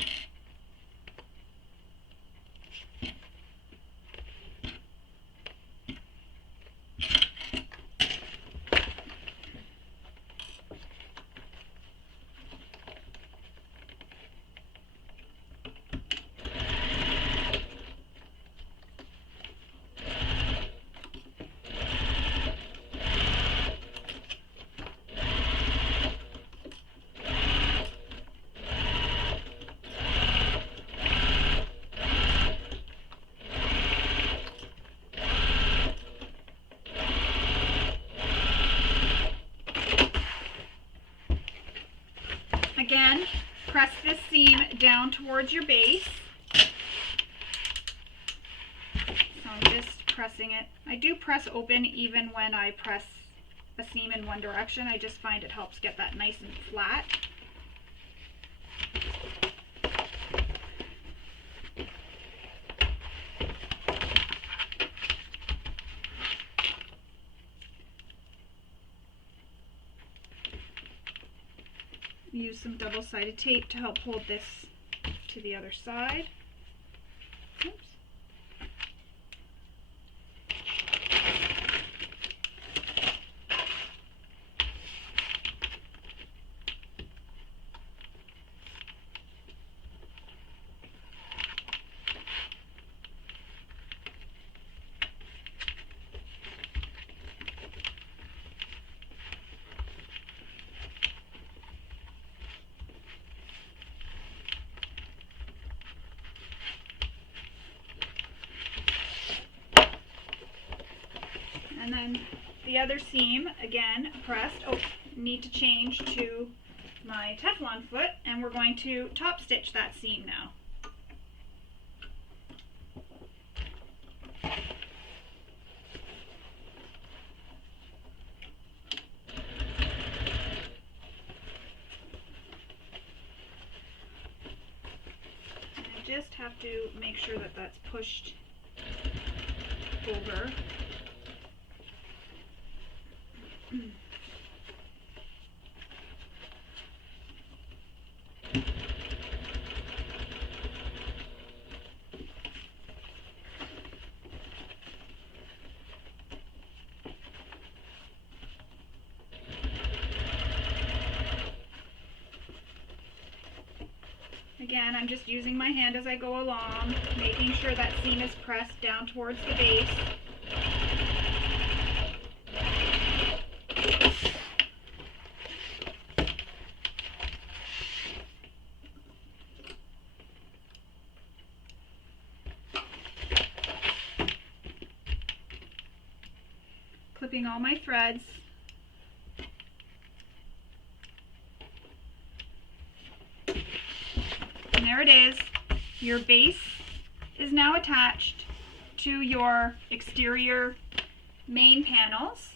Again, press this seam down towards your base. So I'm just pressing it. I do press open even when I press a seam in one direction. I just find it helps get that nice and flat. Use some double-sided tape to help hold this to the other side. Oops. And then the other seam, again, pressed. Oh, need to change to my Teflon foot, and we're going to top stitch that seam now. And I just have to make sure that that's pushed over. Again, I'm just using my hand as I go along, making sure that seam is pressed down towards the base. Clipping all my threads. And there it is, your base is now attached to your exterior main panels.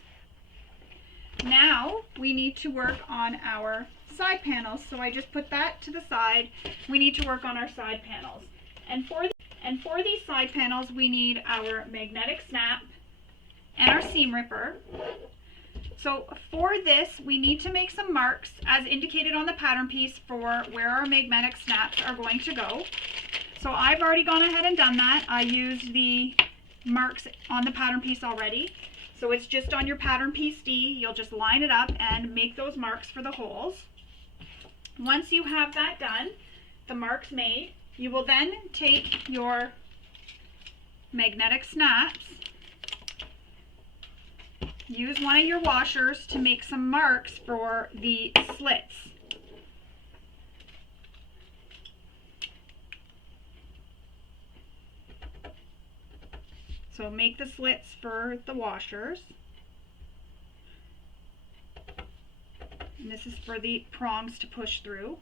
Now we need to work on our side panels. So I just put that to the side. We need to work on our side panels. And for these side panels, we need our magnetic snap and our seam ripper. So for this, we need to make some marks as indicated on the pattern piece for where our magnetic snaps are going to go. So I've already gone ahead and done that. I used the marks on the pattern piece already. So it's just on your pattern piece D. You'll just line it up and make those marks for the holes. Once you have that done, the marks made, you will then take your magnetic snaps, use one of your washers to make some marks for the slits. So make the slits for the washers. And this is for the prongs to push through.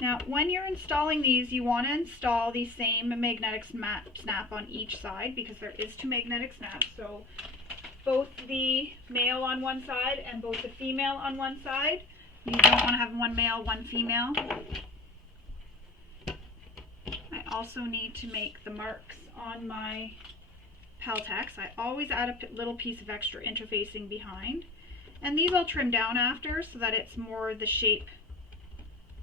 Now, when you're installing these, you want to install the same magnetic snap on each side because there is 2 magnetic snaps. So both the male on one side and both the female on one side. You don't want to have one male, one female. I also need to make the marks on my Tobistylx. I always add a little piece of extra interfacing behind. And these I'll trim down after so that it's more the shape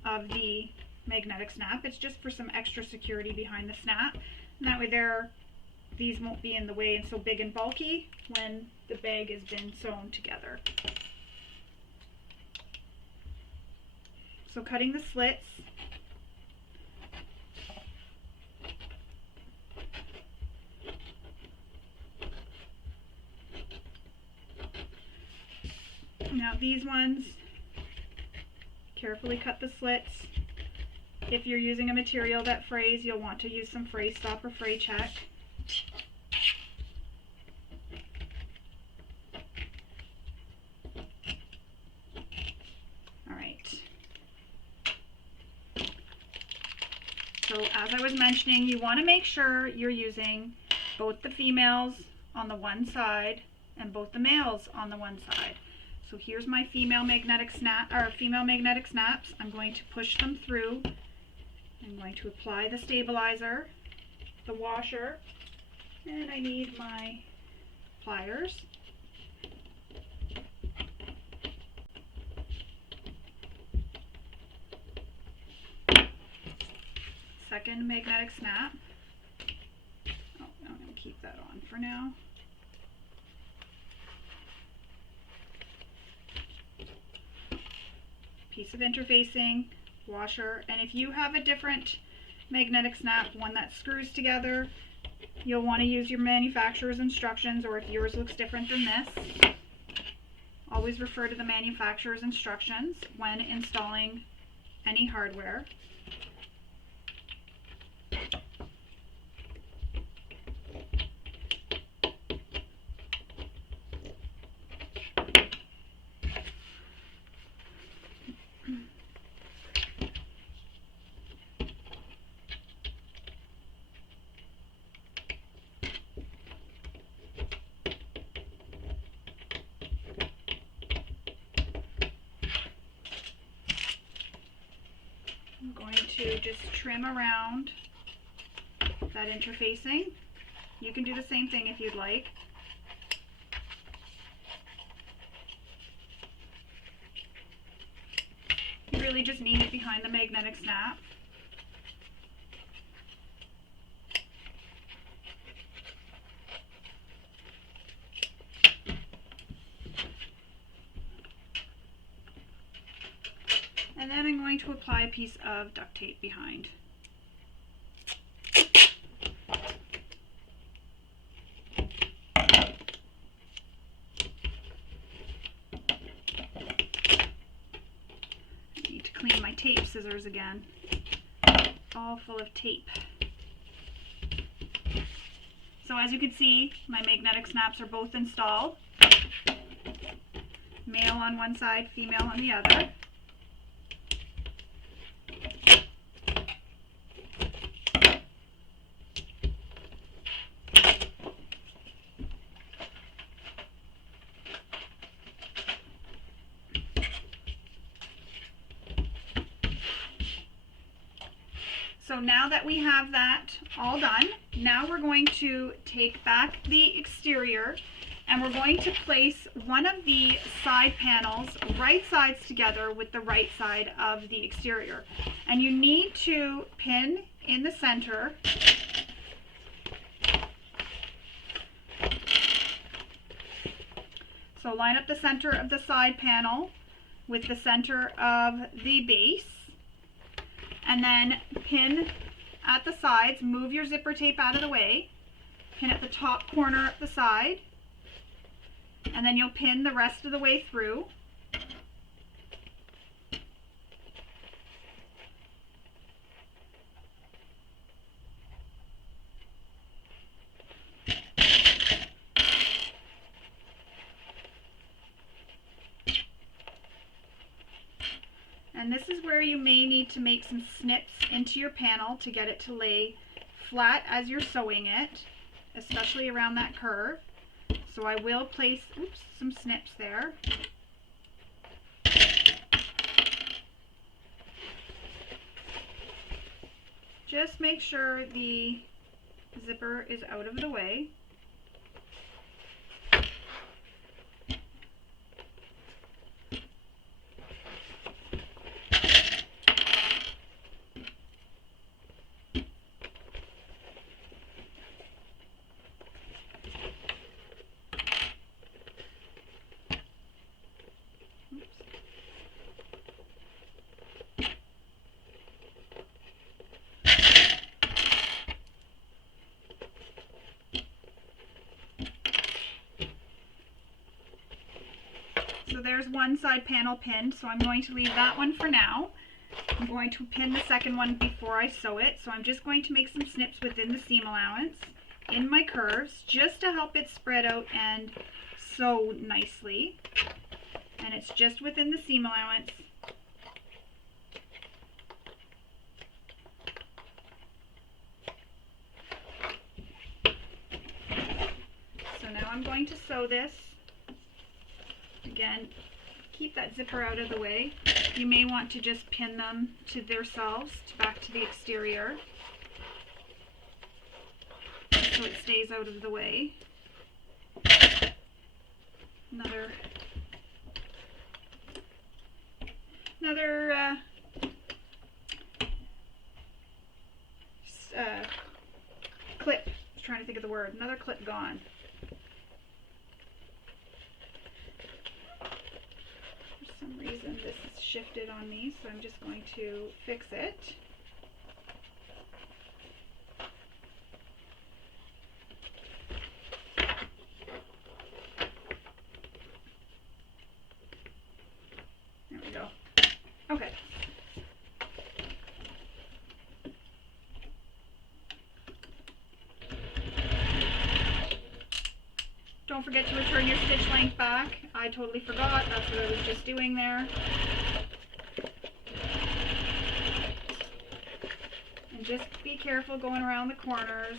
of the magnetic snap. It's just for some extra security behind the snap. And that way these won't be in the way and so big and bulky when the bag has been sewn together. So cutting the slits. Now these ones, carefully cut the slits. If you're using a material that frays, you'll want to use some fray stop or fray check. Alright. So as I was mentioning, you want to make sure you're using both the females on the one side and both the males on the one side. So here's my female magnetic snaps. I'm going to push them through. I'm going to apply the stabilizer, the washer, and I need my pliers. Second magnetic snap. Oh, I'm going to keep that on for now. Piece of interfacing, washer, and if you have a different magnetic snap, one that screws together, you'll want to use your manufacturer's instructions, or if yours looks different than this, always refer to the manufacturer's instructions when installing any hardware. I'm going to just trim around that interfacing. You can do the same thing if you'd like. You really just need it behind the magnetic snap. And then I'm going to apply a piece of duct tape behind. I need to clean my tape scissors again. All full of tape. So as you can see, my magnetic snaps are both installed. Male on one side, female on the other. So now that we have that all done, now we're going to take back the exterior and we're going to place one of the side panels right sides together with the right side of the exterior. And you need to pin in the center. So line up the center of the side panel with the center of the base, and then pin at the sides. Move your zipper tape out of the way, pin at the top corner of the side, and then you'll pin the rest of the way through. And this is where you may need to make some snips into your panel to get it to lay flat as you're sewing it, especially around that curve. So I will place, some snips there. Just make sure the zipper is out of the way. So there's one side panel pinned, so I'm going to leave that one for now. I'm going to pin the second one before I sew it, so I'm just going to make some snips within the seam allowance in my curves just to help it spread out and sew nicely. And it's just within the seam allowance. So now I'm going to sew this. Again, keep that zipper out of the way. You may want to just pin them to themselves back to the exterior so it stays out of the way. Another clip. I was trying to think of the word. Another clip gone. For some reason this is shifted on me, so I'm just going to fix it. There we go. Okay. Don't forget to return your stitch length back. I totally forgot. That's what I was just doing there. And just be careful going around the corners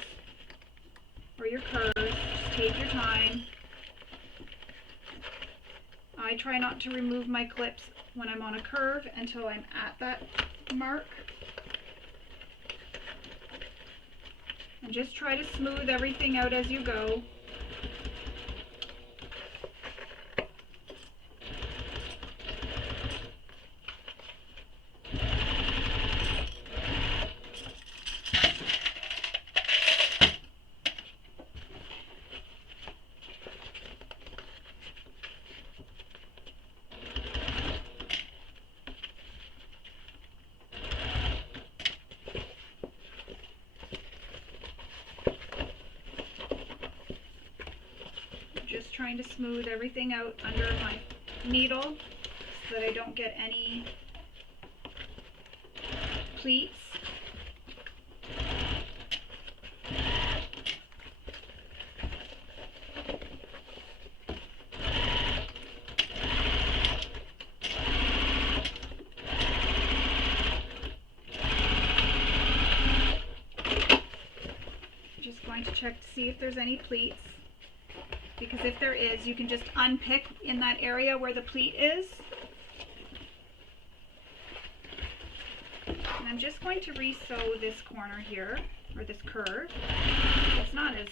or your curves. Just take your time. I try not to remove my clips when I'm on a curve until I'm at that mark. And just try to smooth everything out as you go. Just trying to smooth everything out under my needle so that I don't get any pleats. Just going to check to see if there's any pleats. Because if there is, you can just unpick in that area where the pleat is. And I'm just going to re-sew this corner here, or this curve. It's not as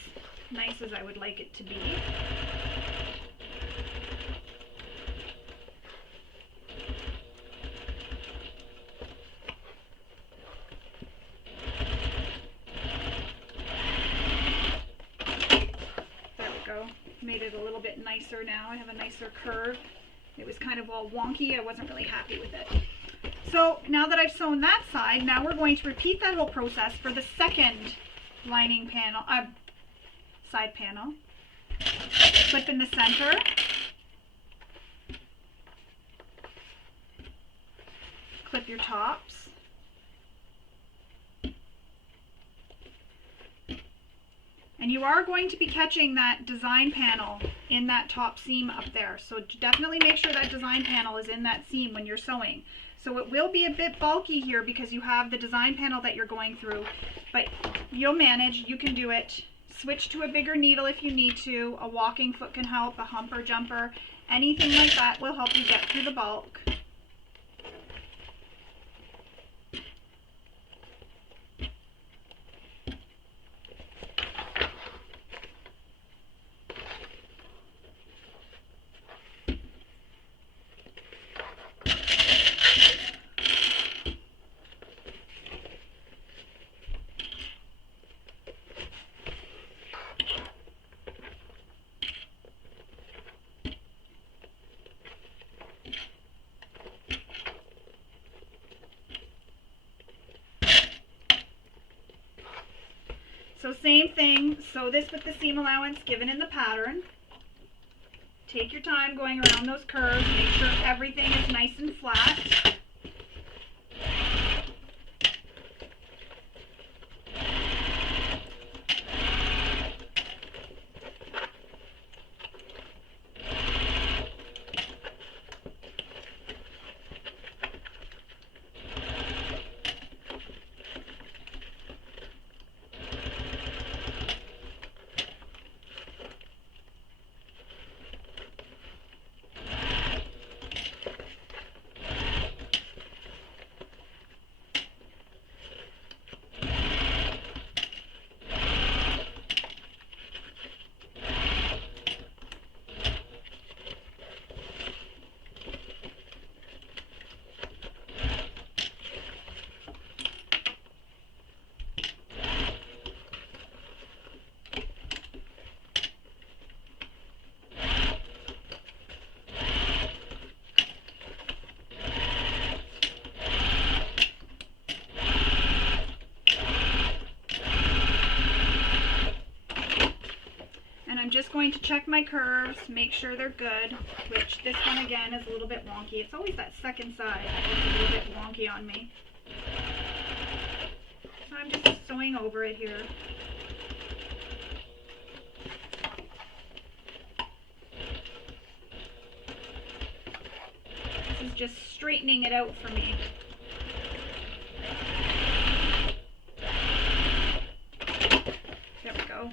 nice as I would like it to be. There we go. Made it a little bit nicer now. I have a nicer curve. It was kind of all wonky. I wasn't really happy with it. So now that I've sewn that side, now we're going to repeat that whole process for the second lining panel, side panel. Clip in the center. Clip your tops. And you are going to be catching that design panel in that top seam up there. So definitely make sure that design panel is in that seam when you're sewing. So it will be a bit bulky here because you have the design panel that you're going through, but you'll manage, you can do it. Switch to a bigger needle if you need to. A walking foot can help, a humper jumper, anything like that will help you get through the bulk. So same thing, sew this with the seam allowance given in the pattern. Take your time going around those curves, make sure everything is nice and flat. I'm just going to check my curves, make sure they're good, which this one again is a little bit wonky. It's always that second side that's a little bit wonky on me. So I'm just sewing over it here. This is just straightening it out for me. There we go.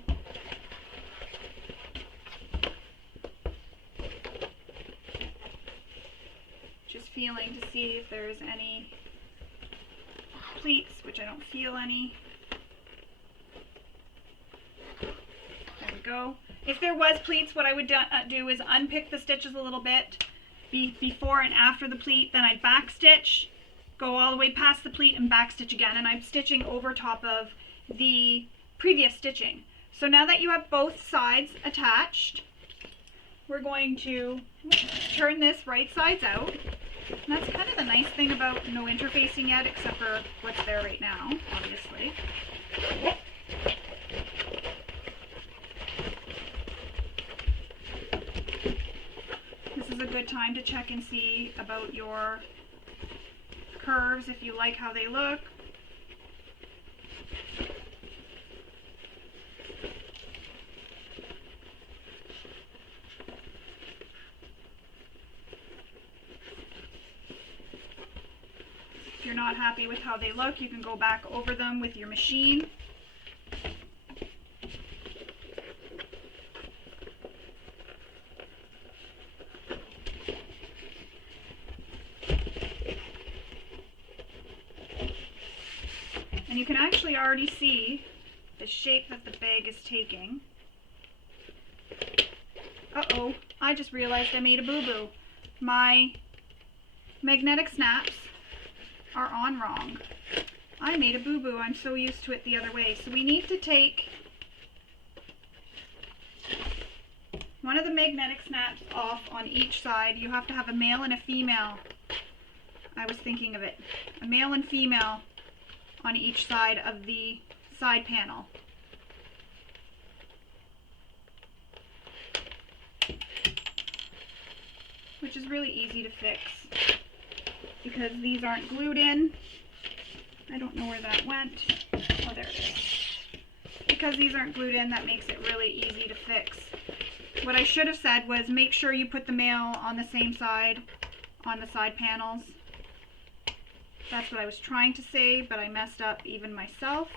Just feeling to see if there's any pleats, which I don't feel any. There we go. If there was pleats, what I would do is unpick the stitches a little bit before and after the pleat, then I'd back stitch, go all the way past the pleat and back stitch again, and I'm stitching over top of the previous stitching. So now that you have both sides attached, we're going to turn this right sides out. And that's kind of the nice thing about no interfacing yet, except for what's there right now, obviously. This is a good time to check and see about your curves if you like how they look. If you're not happy with how they look, you can go back over them with your machine. you can actually already see the shape that the bag is taking. Uh-oh, I just realized I made a boo-boo. My magnetic snaps are on wrong. I made a boo-boo. I'm so used to it the other way. So we need to take one of the magnetic snaps off on each side. You have to have a male and a female. I was thinking of it. A male and female on each side of the side panel. Which is really easy to fix because these aren't glued in. I don't know where that went. Oh, there it is. Because these aren't glued in, that makes it really easy to fix. What I should have said was make sure you put the male on the same side on the side panels. That's what I was trying to say, but I messed up even myself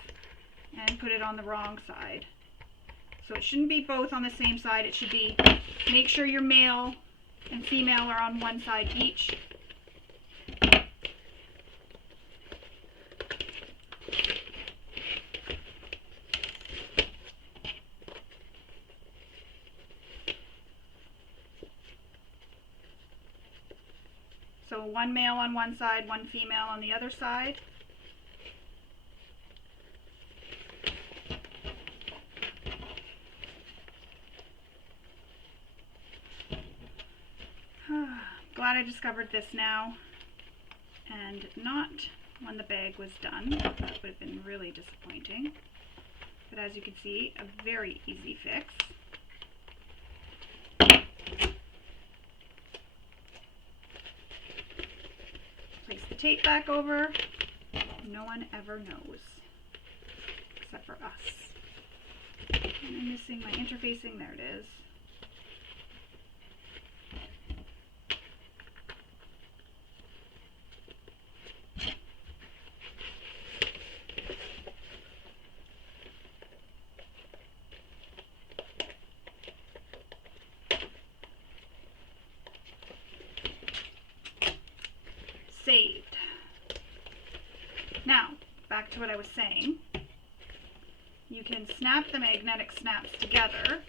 and put it on the wrong side. So it shouldn't be both on the same side. It should be make sure your male and female are on one side each. So one male on one side, one female on the other side. Glad I discovered this now and not when the bag was done. That would have been really disappointing. But as you can see, a very easy fix. Place the tape back over. No one ever knows, except for us. And I'm missing my interfacing. There it is. Saved. Now, back to what I was saying. You can snap the magnetic snaps together.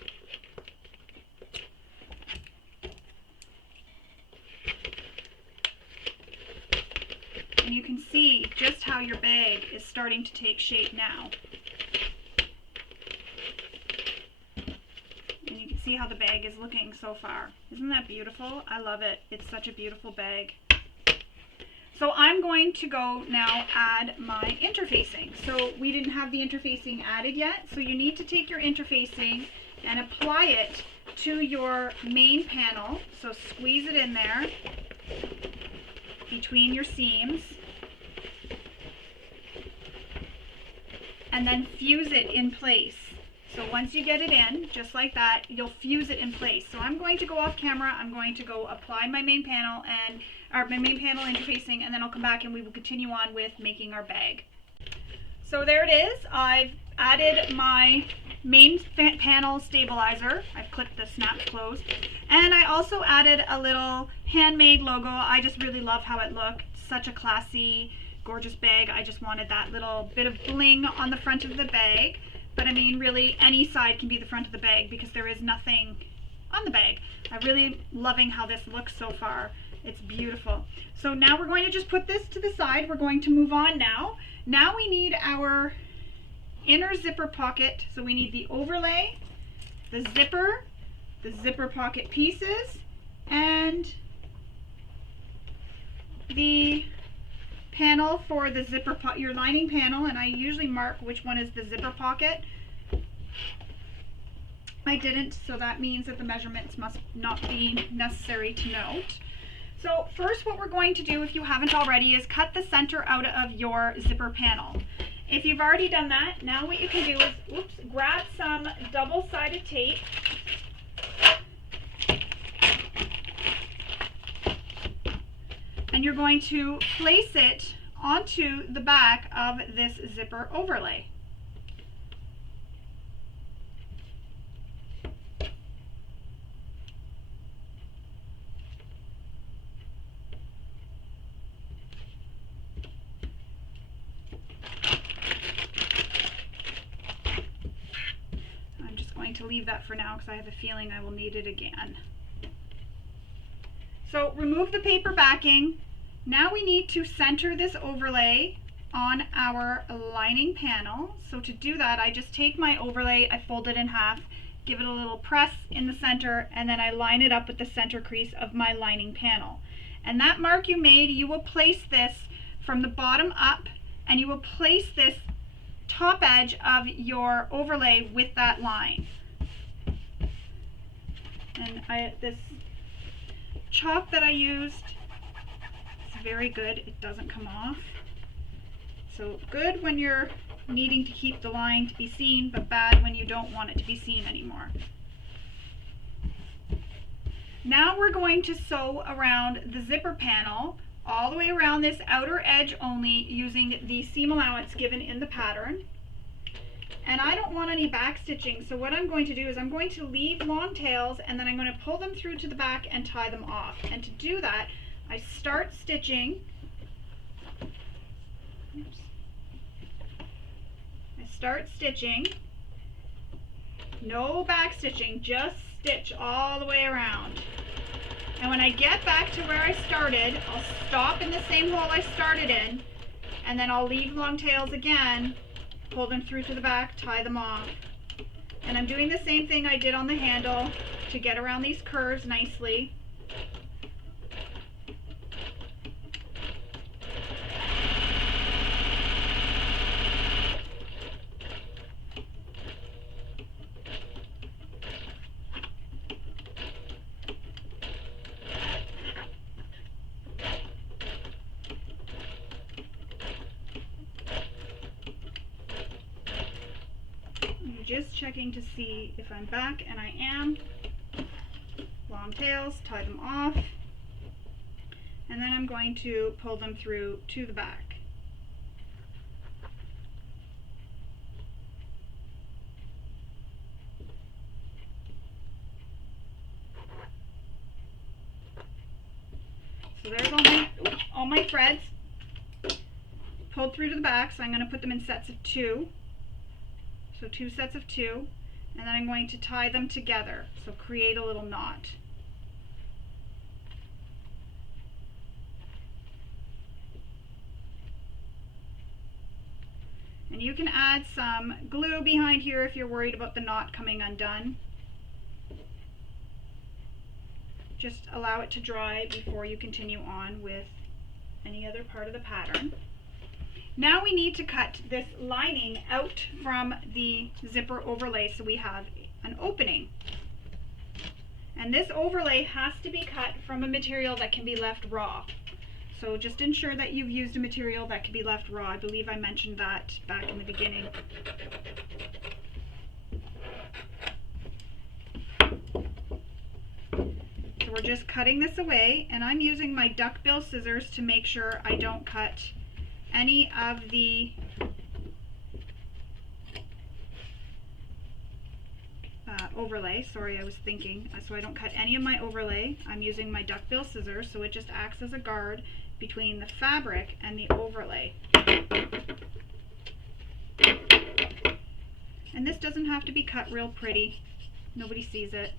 And you can see just how your bag is starting to take shape now. And you can see how the bag is looking so far. Isn't that beautiful? I love it. It's such a beautiful bag. So I'm going to go now add my interfacing. So we didn't have the interfacing added yet, so you need to take your interfacing and apply it to your main panel. So squeeze it in there between your seams and then fuse it in place. So once you get it in, just like that, you'll fuse it in place. So I'm going to go off camera, I'm going to go apply my main panel and my main panel interfacing, and then I'll come back and we will continue on with making our bag. So there it is. I've added my main panel stabilizer. I've clipped the snaps closed. And I also added a little handmade logo. I just really love how it looked. Such a classy, gorgeous bag. I just wanted that little bit of bling on the front of the bag. But I mean, really, any side can be the front of the bag because there is nothing on the bag. I'm really loving how this looks so far. It's beautiful. So now we're going to just put this to the side. We're going to move on now. Now we need our inner zipper pocket. So we need the overlay, the zipper pocket pieces, and the panel for the zipper pocket, your lining panel, and I usually mark which one is the zipper pocket. I didn't, so that means that the measurements must not be necessary to note. So first what we're going to do, if you haven't already, is cut the center out of your zipper panel. If you've already done that, now what you can do is, grab some double-sided tape. And you're going to place it onto the back of this zipper overlay. to leave that for now because I have a feeling I will need it again. So remove the paper backing. Now we need to center this overlay on our lining panel. So to do that, I just take my overlay, I fold it in half, give it a little press in the center, and then I line it up with the center crease of my lining panel. And that mark you made, you will place this from the bottom up, and you will place this top edge of your overlay with that line. And this chalk that I used is very good. It doesn't come off. So good when you're needing to keep the line to be seen, but bad when you don't want it to be seen anymore. Now we're going to sew around the zipper panel all the way around this outer edge only using the seam allowance given in the pattern. And I don't want any back stitching, so what I'm going to do is I'm going to leave long tails and then I'm going to pull them through to the back and tie them off. And to do that, I start stitching. Oops. I start stitching. No back stitching, just stitch all the way around. And when I get back to where I started, I'll stop in the same hole I started in, and then I'll leave long tails again, pull them through to the back, tie them off. And I'm doing the same thing I did on the handle to get around these curves nicely. Just checking to see if I'm back, and I am. Long tails, tie them off, and then I'm going to pull them through to the back. So there's all my threads pulled through to the back, so I'm going to put them in sets of 2. So 2 sets of 2, and then I'm going to tie them together, so create a little knot. And you can add some glue behind here if you're worried about the knot coming undone. Just allow it to dry before you continue on with any other part of the pattern. Now we need to cut this lining out from the zipper overlay so we have an opening. And this overlay has to be cut from a material that can be left raw. So just ensure that you've used a material that can be left raw. I believe I mentioned that back in the beginning. So we're just cutting this away, and I'm using my duckbill scissors to make sure I don't cut any of the overlay. Sorry, I was thinking. So I don't cut any of my overlay. I'm using my duckbill scissors, so it just acts as a guard between the fabric and the overlay. And this doesn't have to be cut real pretty. Nobody sees it.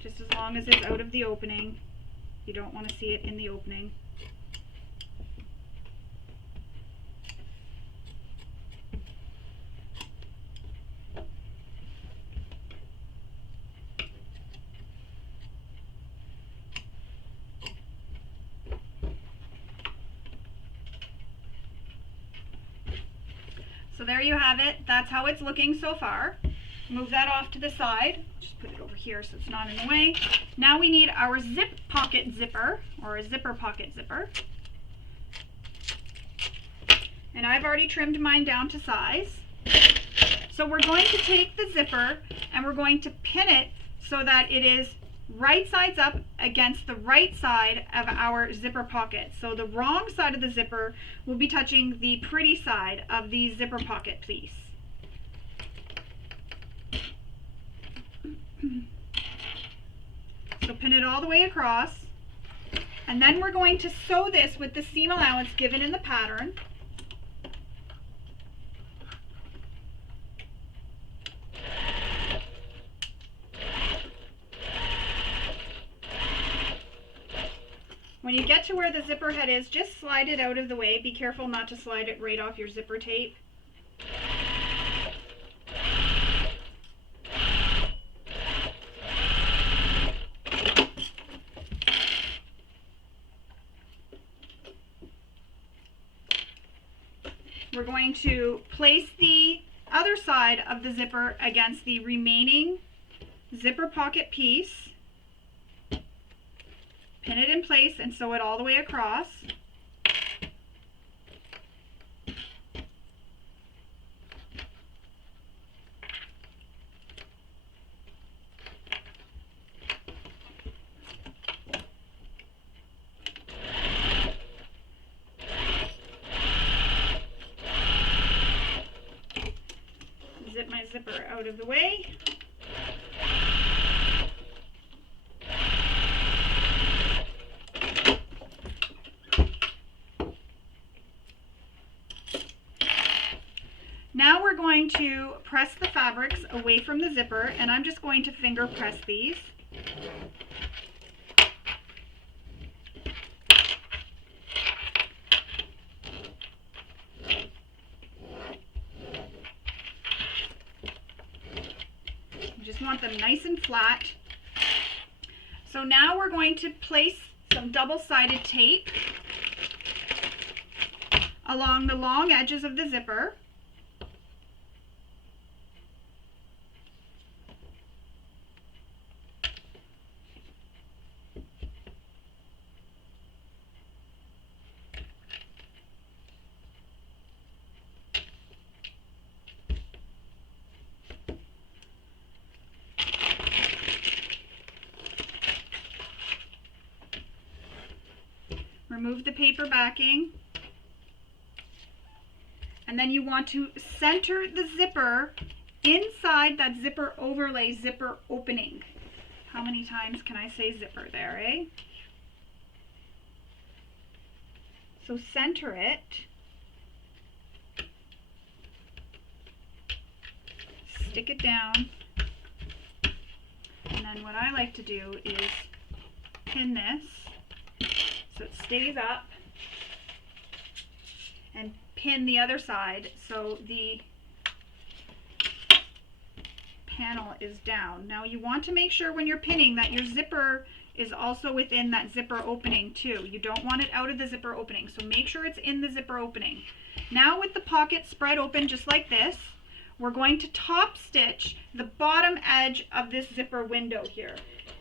Just as long as it's out of the opening. You don't want to see it in the opening. So there you have it. That's how it's looking so far. Move that off to the side. Just put it over here so it's not in the way. Now we need our zip pocket zipper, or a zipper pocket zipper. And I've already trimmed mine down to size. So we're going to take the zipper and we're going to pin it so that it is right sides up against the right side of our zipper pocket. So the wrong side of the zipper will be touching the pretty side of the zipper pocket piece. So pin it all the way across, and then we're going to sew this with the seam allowance given in the pattern. When you get to where the zipper head is, just slide it out of the way. Be careful not to slide it right off your zipper tape. We're going to place the other side of the zipper against the remaining zipper pocket piece. Pin it in place and sew it all the way across. Zip my zipper out of the way. Now we're going to press the fabrics away from the zipper, and I'm just going to finger press these. You just want them nice and flat. So now we're going to place some double-sided tape along the long edges of the zipper. Remove the paper backing, and then you want to center the zipper inside that zipper overlay zipper opening. How many times can I say zipper there, eh? So center it. Stick it down. And then what I like to do is pin this so it stays up, and pin the other side so the panel is down. Now you want to make sure when you're pinning that your zipper is also within that zipper opening too. You don't want it out of the zipper opening, so make sure it's in the zipper opening. Now with the pocket spread open just like this, we're going to top stitch the bottom edge of this zipper window here.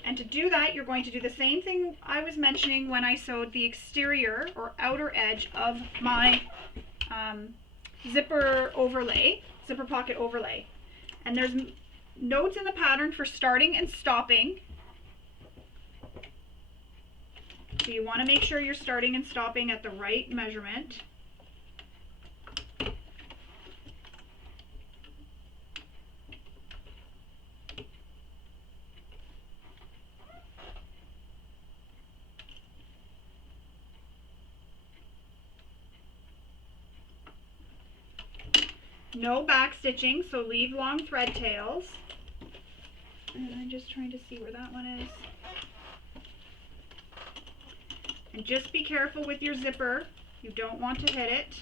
And to do that, you're going to do the same thing I was mentioning when I sewed the exterior or outer edge of my zipper overlay, zipper pocket overlay. And there's notes in the pattern for starting and stopping. So you want to make sure you're starting and stopping at the right measurement. No back stitching, so leave long thread tails. And I'm just trying to see where that one is. And just be careful with your zipper. You don't want to hit it.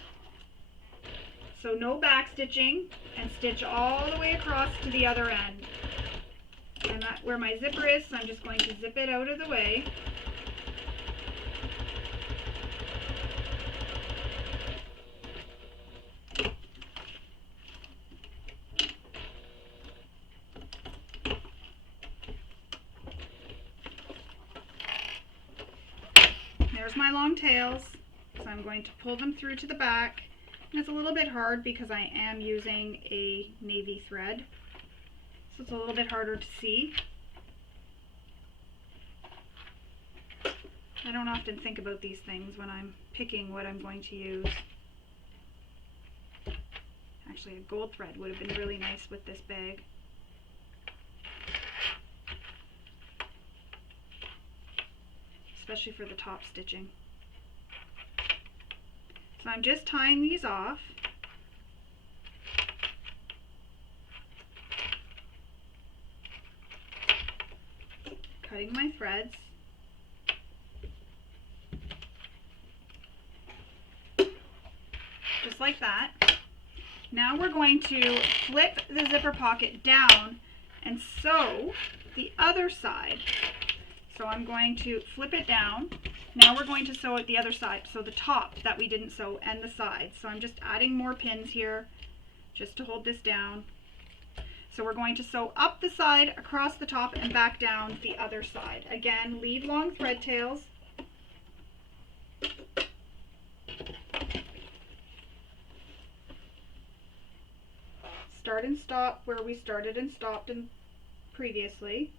So no back stitching, and stitch all the way across to the other end. And that's where my zipper is, so I'm just going to zip it out of the way. There's my long tails, so I'm going to pull them through to the back. And it's a little bit hard because I am using a navy thread, so it's a little bit harder to see. I don't often think about these things when I'm picking what I'm going to use. Actually, a gold thread would have been really nice with this bag. Especially for the top stitching. So I'm just tying these off. Cutting my threads. just like that. Now we're going to flip the zipper pocket down and sew the other side. So I'm going to flip it down. Now we're going to sew it the other side, so the top that we didn't sew and the sides. So I'm just adding more pins here just to hold this down. So we're going to sew up the side, across the top, and back down the other side. Again, lead long thread tails. Start and stop where we started and stopped previously.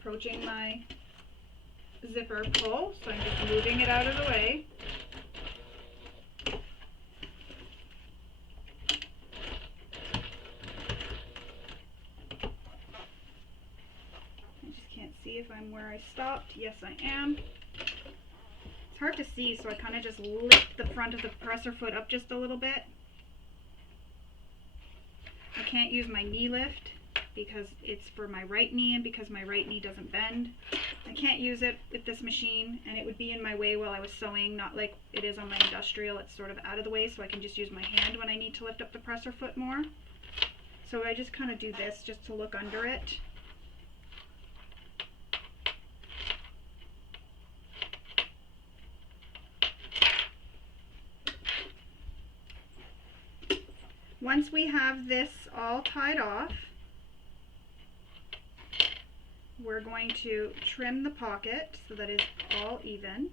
Approaching my zipper pull, so I'm just moving it out of the way. See if I'm where I stopped. Yes, I am. It's hard to see, so I kind of just lift the front of the presser foot up just a little bit. I can't use my knee lift because it's for my right knee and because my right knee doesn't bend. I can't use it with this machine, and it would be in my way while I was sewing, not like it is on my industrial. It's sort of out of the way, so I can just use my hand when I need to lift up the presser foot more. So I just kind of do this just to look under it. Once we have this all tied off, we're going to trim the pocket so that it's all even.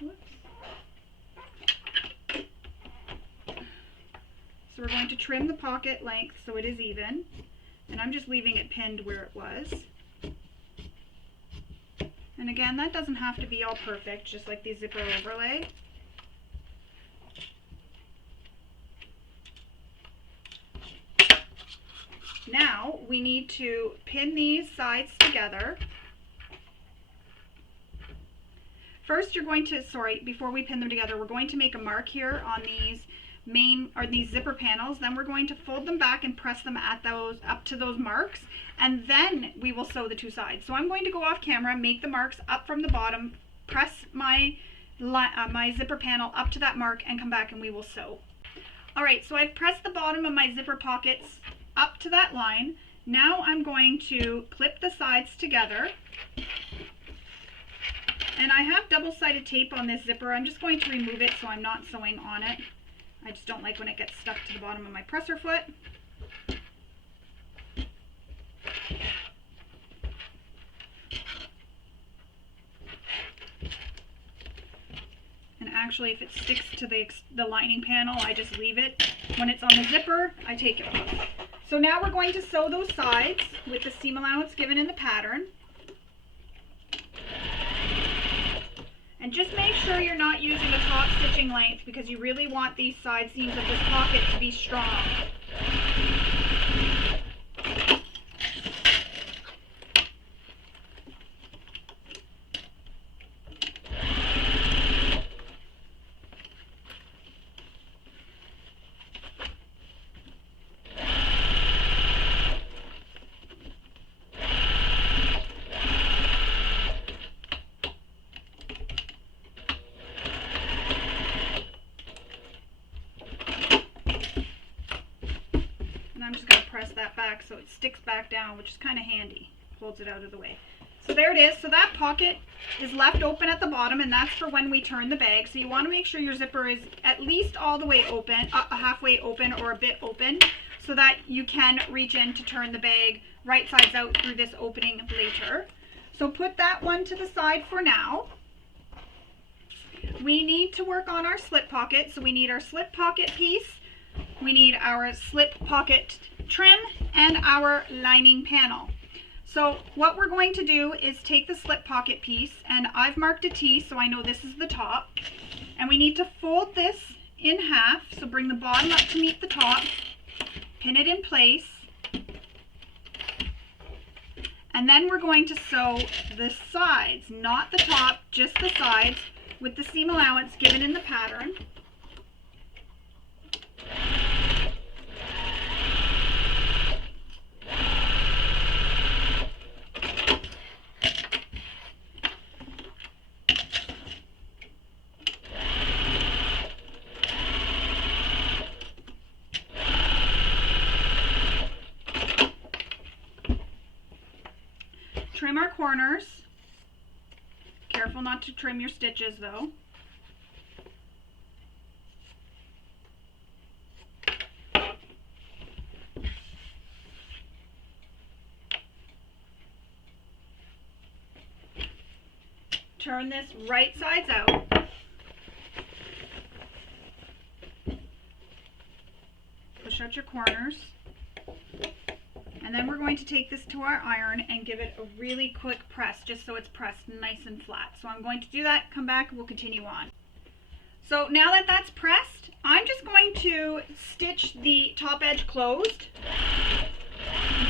Whoops. So we're going to trim the pocket length so it is even, and I'm just leaving it pinned where it was. And again, that doesn't have to be all perfect, just like the zipper overlay. Now we need to pin these sides together. First, you're going to, before we pin them together, we're going to make a mark here on these these zipper panels. Then we're going to fold them back and press them at those up to those marks, and then we will sew the two sides. So I'm going to go off camera, make the marks up from the bottom, press my zipper panel up to that mark, and come back and we will sew. All right, so I've pressed the bottom of my zipper pockets up to that line. Now I'm going to clip the sides together. And I have double-sided tape on this zipper. I'm just going to remove it so I'm not sewing on it. I just don't like when it gets stuck to the bottom of my presser foot. And actually, if it sticks to the lining panel, I just leave it. When it's on the zipper, I take it off. So now we're going to sew those sides with the seam allowance given in the pattern. And just make sure you're not using a top stitching length because you really want these side seams of this pocket to be strong. I'm just going to press that back so it sticks back down, which is kind of handy. Holds it out of the way. So there it is. So that pocket is left open at the bottom, and that's for when we turn the bag. So you want to make sure your zipper is at least all the way open, halfway open or a bit open, so that you can reach in to turn the bag right sides out through this opening later. So put that one to the side for now. We need to work on our slip pocket. So we need our slip pocket piece. We need our slip pocket trim and our lining panel. So what we're going to do is take the slip pocket piece, and I've marked a T so I know this is the top, and we need to fold this in half. So bring the bottom up to meet the top, pin it in place, and then we're going to sew the sides, not the top, just the sides, with the seam allowance given in the pattern. Trim our corners. Careful not to trim your stitches though. Turn this right sides out. Push out your corners. And then we're going to take this to our iron and give it a really quick press, just so it's pressed nice and flat. So I'm going to do that, come back, and we'll continue on. So now that that's pressed, I'm just going to stitch the top edge closed.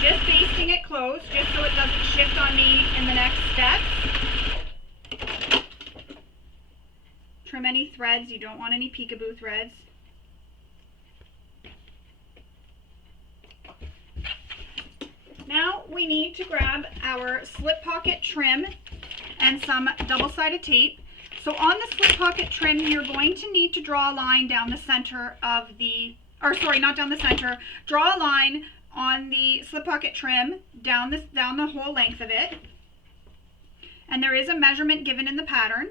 Just basting it closed, just so it doesn't shift on me in the next step. Trim any threads, you don't want any peekaboo threads. Now we need to grab our slip pocket trim and some double-sided tape. So on the slip pocket trim, you're going to need to draw a line down the center of the, or sorry, not down the center, draw a line on the slip pocket trim down the whole length of it. And there is a measurement given in the pattern.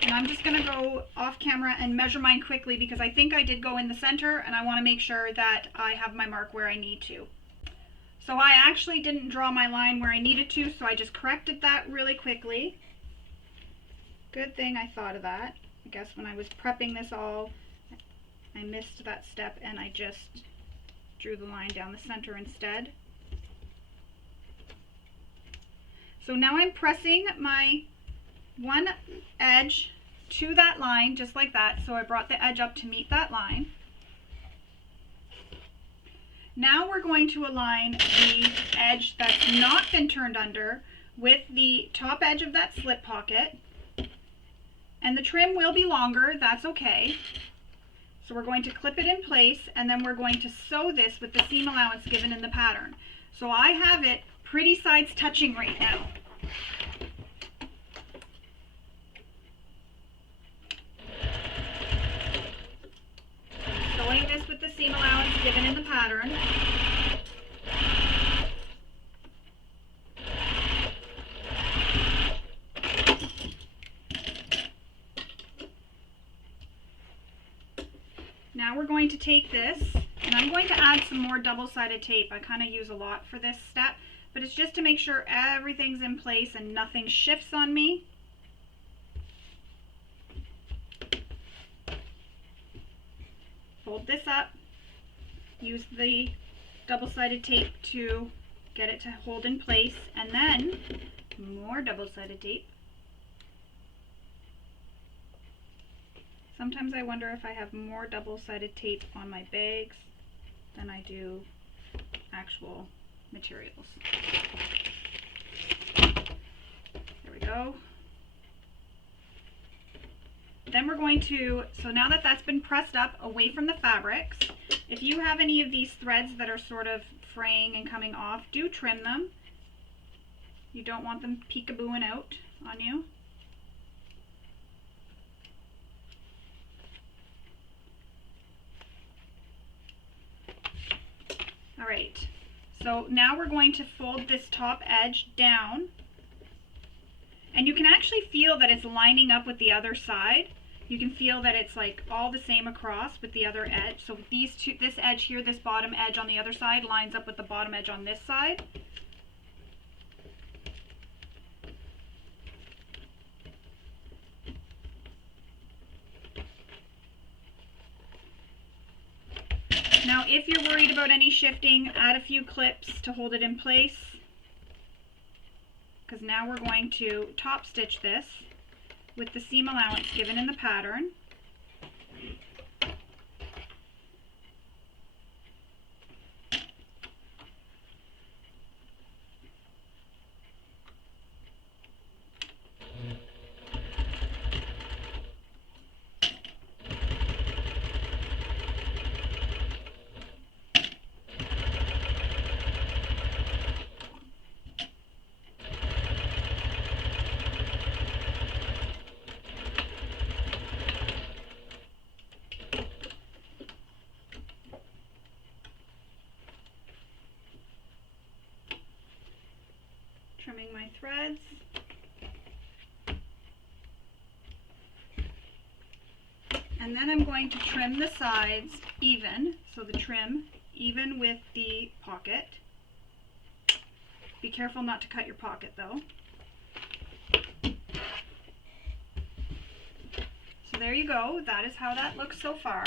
And I'm just going to go off camera and measure mine quickly because I think I did go in the center and I want to make sure that I have my mark where I need to. So I actually didn't draw my line where I needed to, so I just corrected that really quickly. Good thing I thought of that. I guess when I was prepping this all, I missed that step and I just drew the line down the center instead. So now I'm pressing my one edge to that line just like that. So I brought the edge up to meet that line. Now we're going to align the edge that's not been turned under with the top edge of that slip pocket. And the trim will be longer, that's okay. So we're going to clip it in place and then we're going to sew this with the seam allowance given in the pattern. So I have it pretty sides touching right now. Sewing this with the seam allowance given in the pattern. Now we're going to take this, and I'm going to add some more double-sided tape. I kind of use a lot for this step, but it's just to make sure everything's in place and nothing shifts on me. Fold this up, use the double-sided tape to get it to hold in place, and then more double-sided tape. Sometimes I wonder if I have more double-sided tape on my bags than I do actual materials. There we go. Then we're going to, so now that that's been pressed up away from the fabrics, if you have any of these threads that are sort of fraying and coming off, do trim them. You don't want them peekabooing out on you. Alright, so now we're going to fold this top edge down, and you can actually feel that it's lining up with the other side. You can feel that it's like all the same across with the other edge. So these two, this edge here, this bottom edge on the other side lines up with the bottom edge on this side. Now, if you're worried about any shifting, add a few clips to hold it in place, because now we're going to top stitch this with the seam allowance given in the pattern. And then I'm going to trim the sides even, so the trim even with the pocket. Be careful not to cut your pocket though. So there you go, that is how that looks so far.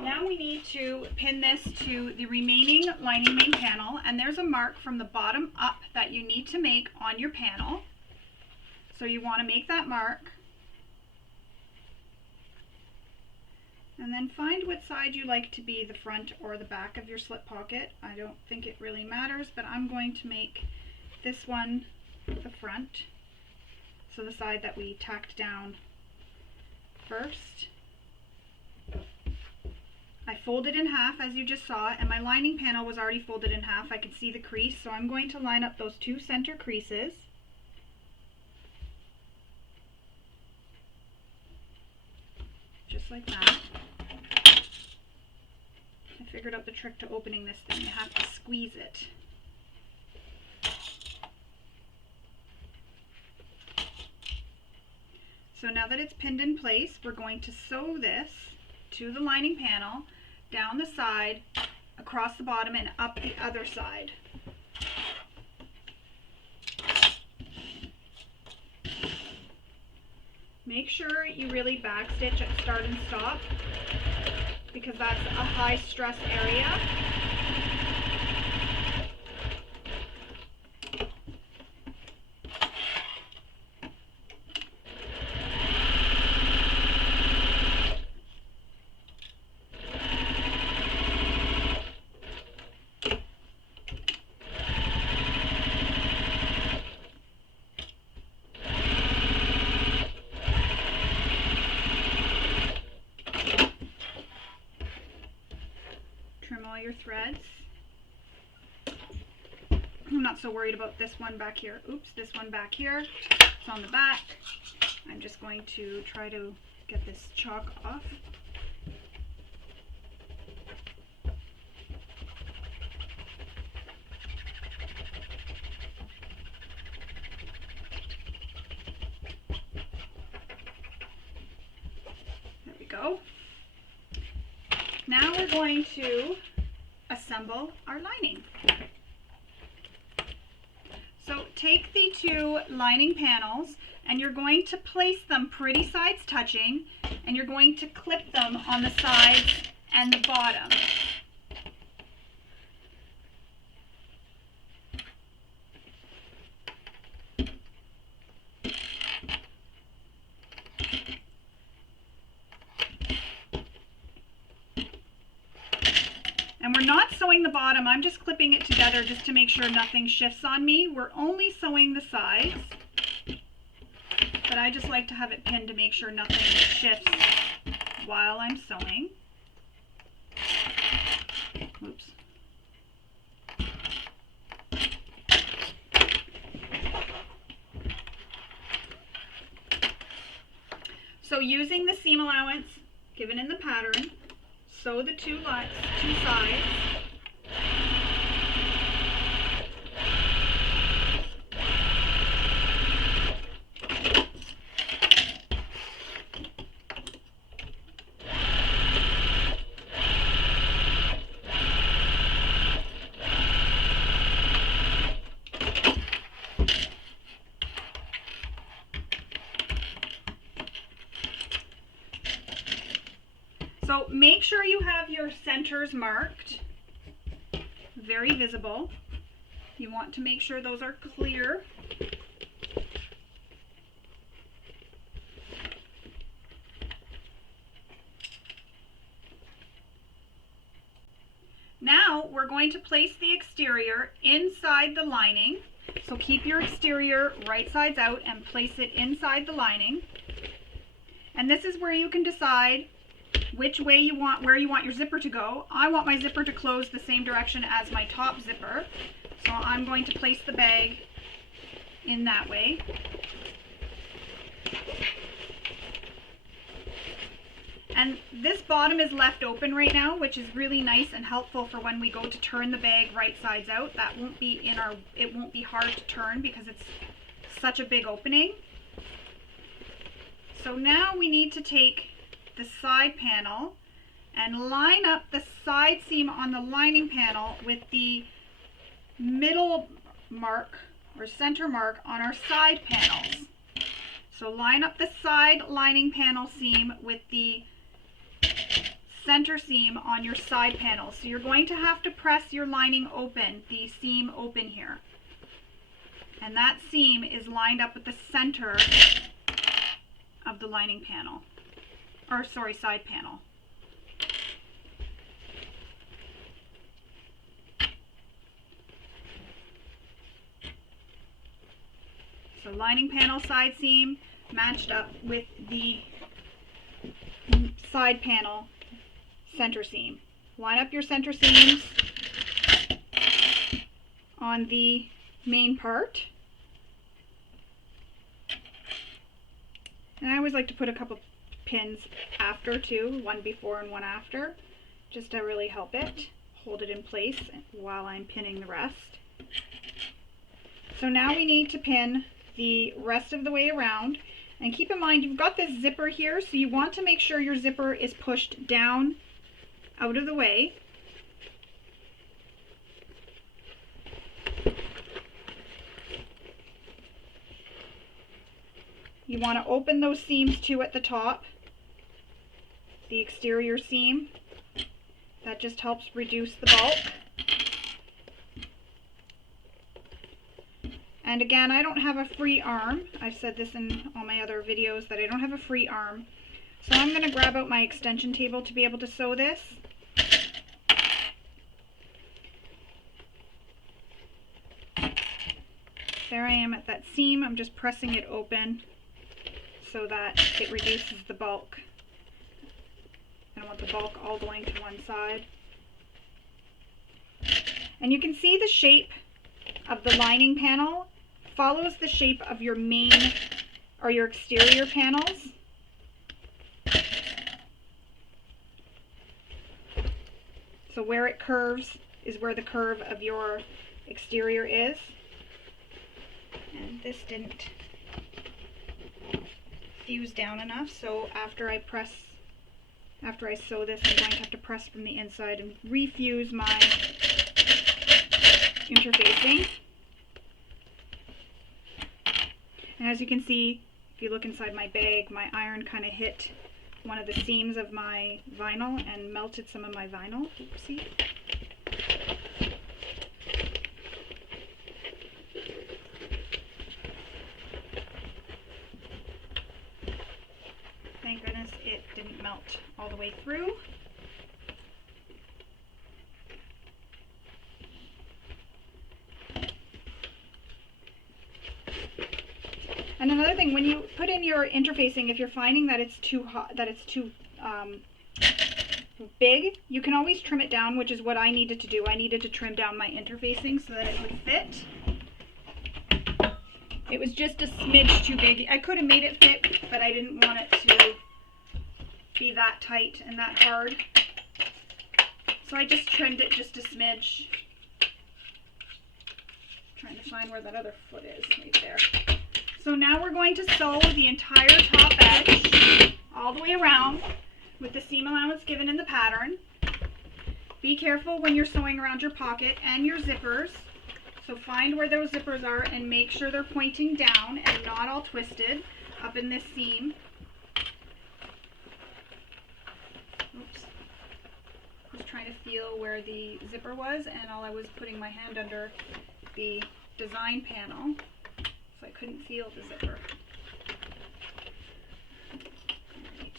Now we need to pin this to the remaining lining main panel, and there's a mark from the bottom up that you need to make on your panel. So you want to make that mark, and then find what side you like to be the front or the back of your slip pocket. I don't think it really matters, but I'm going to make this one the front, so the side that we tacked down first. I folded in half as you just saw, and my lining panel was already folded in half. I could see the crease, so I'm going to line up those two center creases. Just like that. I figured out the trick to opening this thing. You have to squeeze it. So now that it's pinned in place, we're going to sew this to the lining panel, down the side, across the bottom, and up the other side. Make sure you really backstitch at start and stop, because that's a high stress area. Trim all your threads. I'm not so worried about this one back here. Oops, this one back here. It's on the back. I'm just going to try to get this chalk off. There we go. Now we're going to assemble our lining. So take the two lining panels and you're going to place them pretty sides touching, and you're going to clip them on the sides and the bottom. And we're not sewing the bottom, I'm just clipping it together just to make sure nothing shifts on me. We're only sewing the sides, but I just like to have it pinned to make sure nothing shifts while I'm sewing. Oops. So using the seam allowance given in the pattern, sew the two sides. So make sure you have your centers marked, very visible. You want to make sure those are clear. Now we're going to place the exterior inside the lining. So keep your exterior right sides out and place it inside the lining. And this is where you can decide which way you want, where you want your zipper to go. I want my zipper to close the same direction as my top zipper, so I'm going to place the bag in that way. And this bottom is left open right now, which is really nice and helpful for when we go to turn the bag right sides out. That won't be in our, it won't be hard to turn because it's such a big opening. So now we need to take the side panel and line up the side seam on the lining panel with the middle mark or center mark on our side panels. So line up the side lining panel seam with the center seam on your side panel. So you're going to have to press your lining open, the seam open here. And that seam is lined up with the center of the lining panel, or sorry, side panel. So lining panel side seam matched up with the side panel center seam. Line up your center seams on the main part. And I always like to put a couple pins after too, one before and one after, just to really help it hold it in place while I'm pinning the rest. So now we need to pin the rest of the way around. And keep in mind, you've got this zipper here, so you want to make sure your zipper is pushed down out of the way. You want to open those seams too at the top, the exterior seam. That just helps reduce the bulk. And again, I don't have a free arm. I've said this in all my other videos that I don't have a free arm. So I'm going to grab out my extension table to be able to sew this. There I am at that seam. I'm just pressing it open so that it reduces the bulk. I don't want the bulk all going to one side. And you can see the shape of the lining panel follows the shape of your main or your exterior panels. So where it curves is where the curve of your exterior is. And this didn't fuse down enough, so after I sew this, I'm going to have to press from the inside and refuse my interfacing. And as you can see, if you look inside my bag, my iron kind of hit one of the seams of my vinyl and melted some of my vinyl. Oopsie. Thank goodness it didn't melt all the way through. And another thing, when you put in your interfacing, if you're finding that it's too hot, that it's too big, you can always trim it down, which is what I needed to do. I needed to trim down my interfacing so that it would fit. It was just a smidge too big. I could have made it fit, but I didn't want it to be that tight and that hard. So I just trimmed it just a smidge. Trying to find where that other foot is, right there. So now we're going to sew the entire top edge all the way around with the seam allowance given in the pattern. Be careful when you're sewing around your pocket and your zippers. So find where those zippers are and make sure they're pointing down and not all twisted up in this seam. Oops. Just trying to feel where the zipper was, and all I was putting my hand under the design panel, so I couldn't feel the zipper. Alright.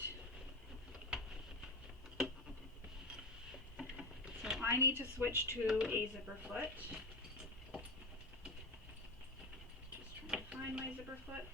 So I need to switch to a zipper foot. Just trying to find my zipper foot.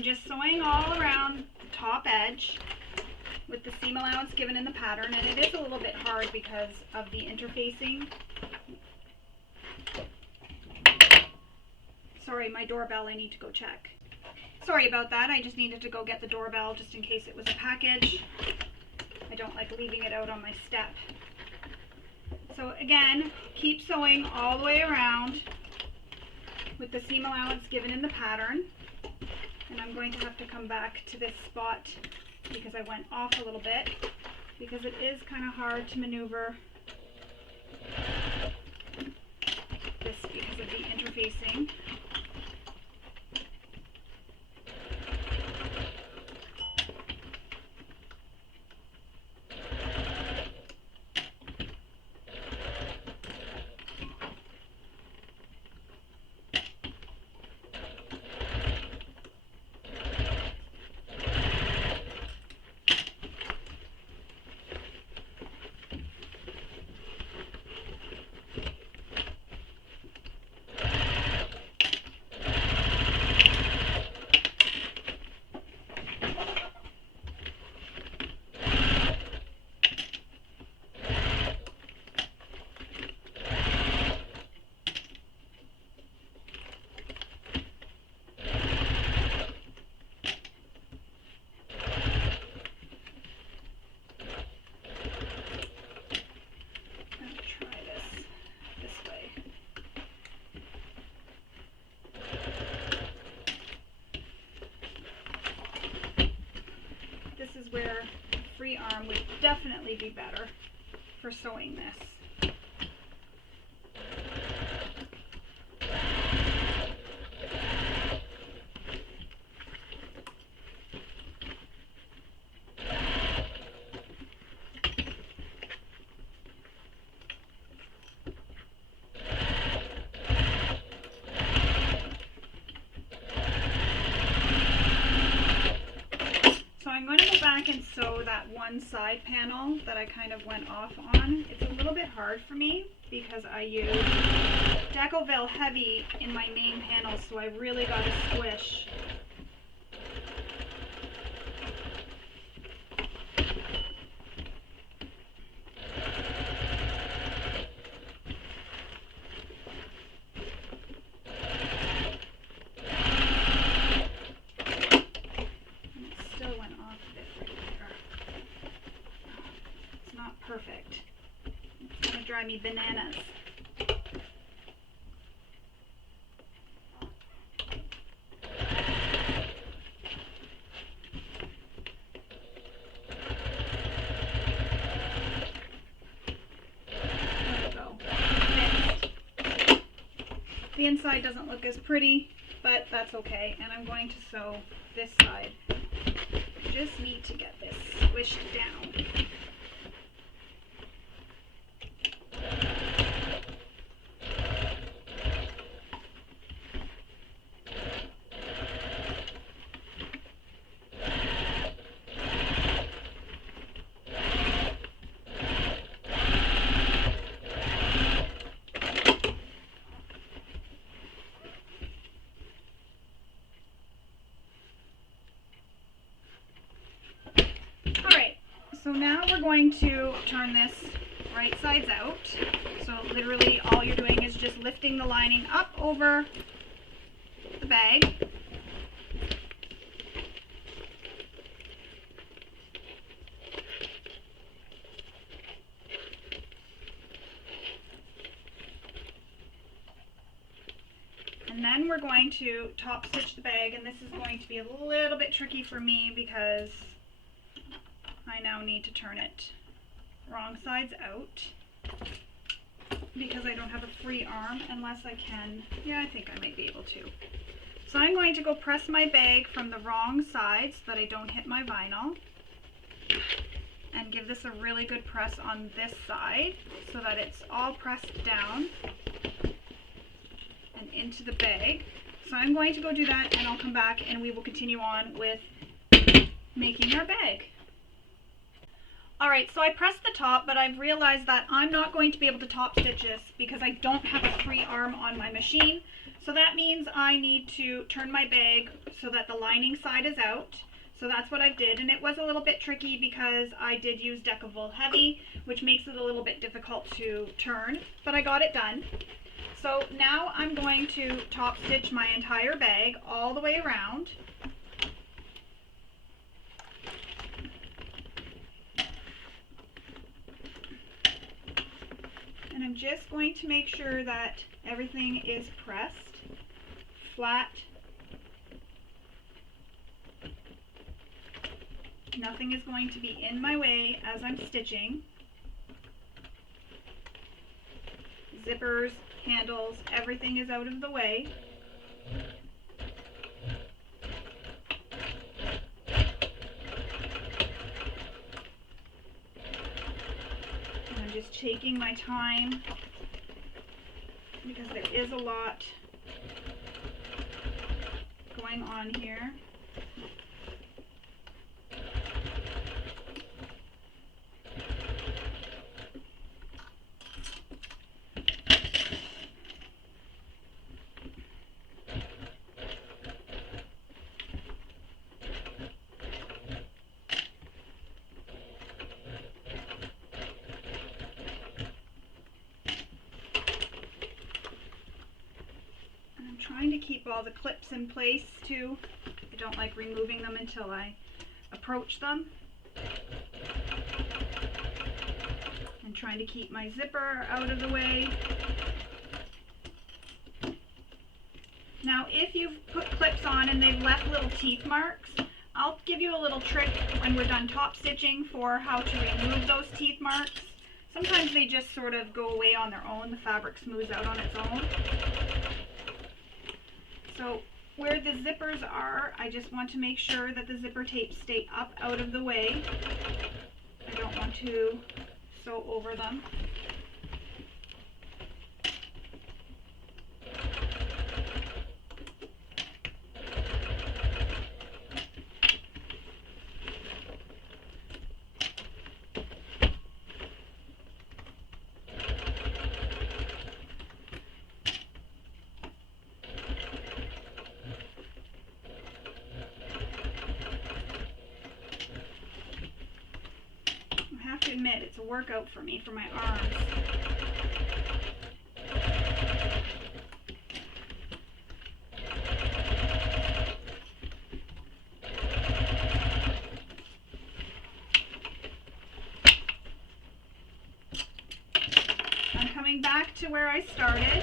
I'm just sewing all around the top edge with the seam allowance given in the pattern, and it is a little bit hard because of the interfacing. Sorry, my doorbell, I need to go check. Sorry about that, I just needed to go get the doorbell just in case it was a package. I don't like leaving it out on my step. So again, keep sewing all the way around with the seam allowance given in the pattern. And I'm going to have to come back to this spot because I went off a little bit, because it is kind of hard to maneuver this because of the interfacing. Where a free arm would definitely be better for sewing this. I'm going to go back and sew that one side panel that I kind of went off on. It's a little bit hard for me because I use Decoville Heavy in my main panel, so I really got to squish. Perfect. It's gonna drive me bananas. There we go. Finished. The inside doesn't look as pretty, but that's okay. And I'm going to sew this side. Just need to get this squished down. So now we're going to turn this right sides out. So literally all you're doing is just lifting the lining up over the bag. And then we're going to top stitch the bag, and this is going to be a little bit tricky for me because I now need to turn it wrong sides out because I don't have a free arm unless I can. Yeah, I think I might be able to. So I'm going to go press my bag from the wrong side so that I don't hit my vinyl, and give this a really good press on this side so that it's all pressed down and into the bag. So I'm going to go do that, and I'll come back and we will continue on with making our bag. Alright, so I pressed the top, but I've realized that I'm not going to be able to top stitch this because I don't have a free arm on my machine. So that means I need to turn my bag so that the lining side is out. So that's what I did, and it was a little bit tricky because I did use Decavol Heavy, which makes it a little bit difficult to turn, but I got it done. So now I'm going to top stitch my entire bag all the way around. And I'm just going to make sure that everything is pressed flat. Nothing is going to be in my way as I'm stitching. Zippers, handles, everything is out of the way. And I'm just taking my time because there is a lot going on here. Trying to keep all the clips in place too. I don't like removing them until I approach them. And trying to keep my zipper out of the way. Now if you've put clips on and they've left little teeth marks, I'll give you a little trick when we're done top stitching for how to remove those teeth marks. Sometimes they just sort of go away on their own. The fabric smooths out on its own. So where the zippers are, I just want to make sure that the zipper tapes stay up out of the way. I don't want to sew over them. I have to admit, it's a workout for me, for my arms. I'm coming back to where I started,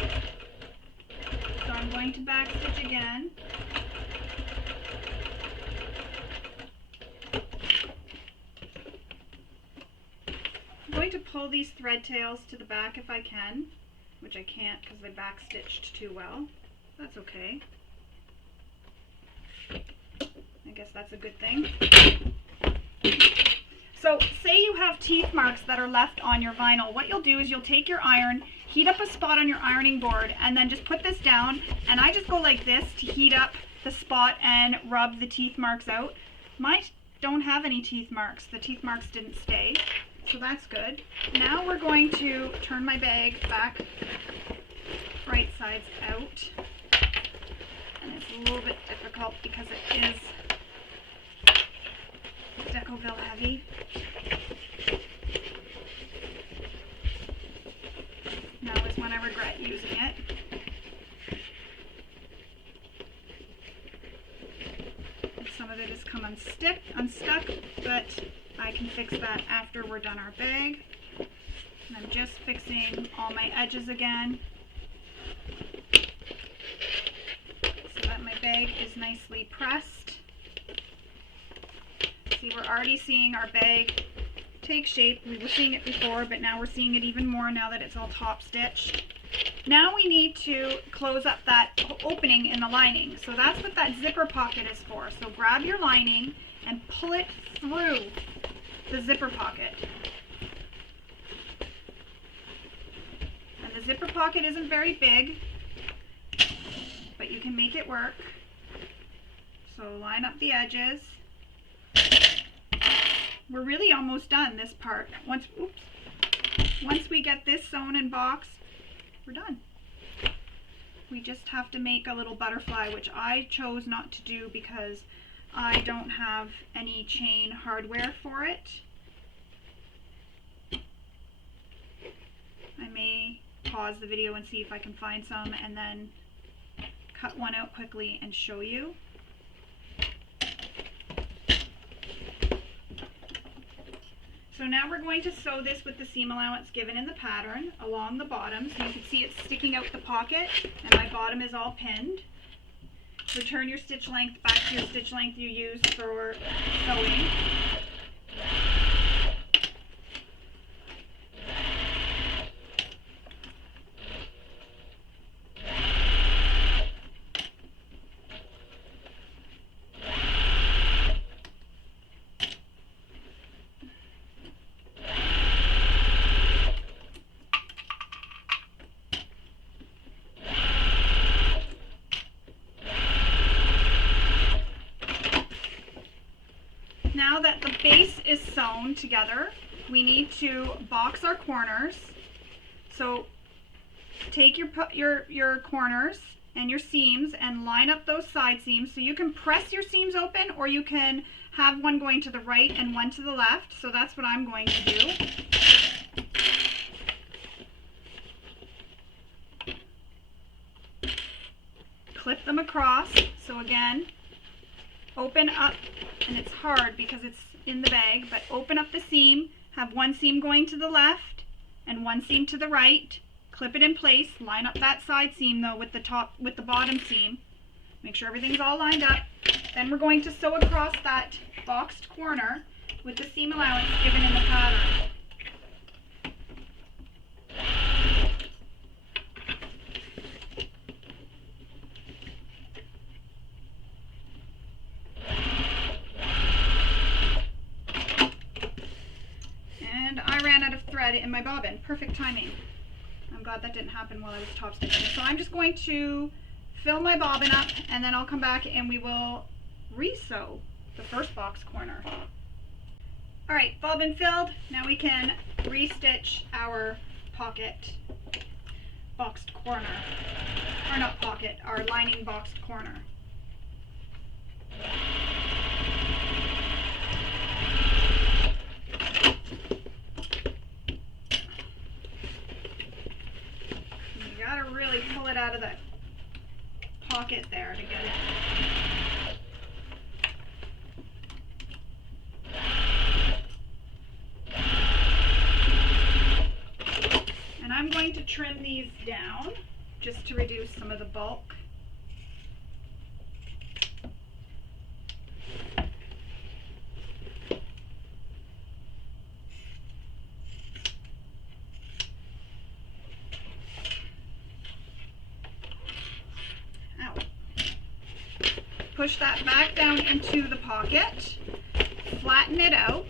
so I'm going to back stitch again. I'm going to pull these thread tails to the back if I can, which I can't because I back stitched too well. That's okay. I guess that's a good thing. So say you have teeth marks that are left on your vinyl. What you'll do is you'll take your iron, heat up a spot on your ironing board, and then just put this down. And I just go like this to heat up the spot and rub the teeth marks out. Mine don't have any teeth marks. The teeth marks didn't stay. So that's good. Now we're going to turn my bag back right sides out. And it's a little bit difficult because it is Decavol Heavy. Now is when I regret using it. And some of it has come unstuck, but I can fix that after we're done our bag. And I'm just fixing all my edges again so that my bag is nicely pressed. See, we're already seeing our bag take shape. We were seeing it before, but now we're seeing it even more now that it's all top stitched. Now we need to close up that opening in the lining. So that's what that zipper pocket is for. So grab your lining and pull it through the zipper pocket. And the zipper pocket isn't very big, but you can make it work. So line up the edges. We're really almost done this part. Once we get this sewn and boxed, we're done. we just have to make a little butterfly, which I chose not to do because I don't have any chain hardware for it. I may pause the video and see if I can find some and then cut one out quickly and show you. So now we're going to sew this with the seam allowance given in the pattern along the bottom. So you can see it's sticking out the pocket and my bottom is all pinned. Return your stitch length back to your stitch length you used for sewing. Now that the base is sewn together, we need to box our corners. So take your corners and your seams and line up those side seams. So you can press your seams open, or you can have one going to the right and one to the left. So that's what I'm going to do. Clip them across. So again, open up, and it's hard because it's in the bag, but open up the seam, have one seam going to the left and one seam to the right, clip it in place, line up that side seam though with the bottom seam, make sure everything's all lined up. Then we're going to sew across that boxed corner with the seam allowance given in the pattern. Thread in my bobbin. Perfect timing. I'm glad that didn't happen while I was top stitching. So I'm just going to fill my bobbin up and then I'll come back and we will re-sew the first box corner. Alright, bobbin filled. Now we can re-stitch our pocket boxed corner. Or not pocket, our lining boxed corner. Really pull it out of the pocket there to get it. And I'm going to trim these down just to reduce some of the bulk. Push that back down into the pocket, flatten it out.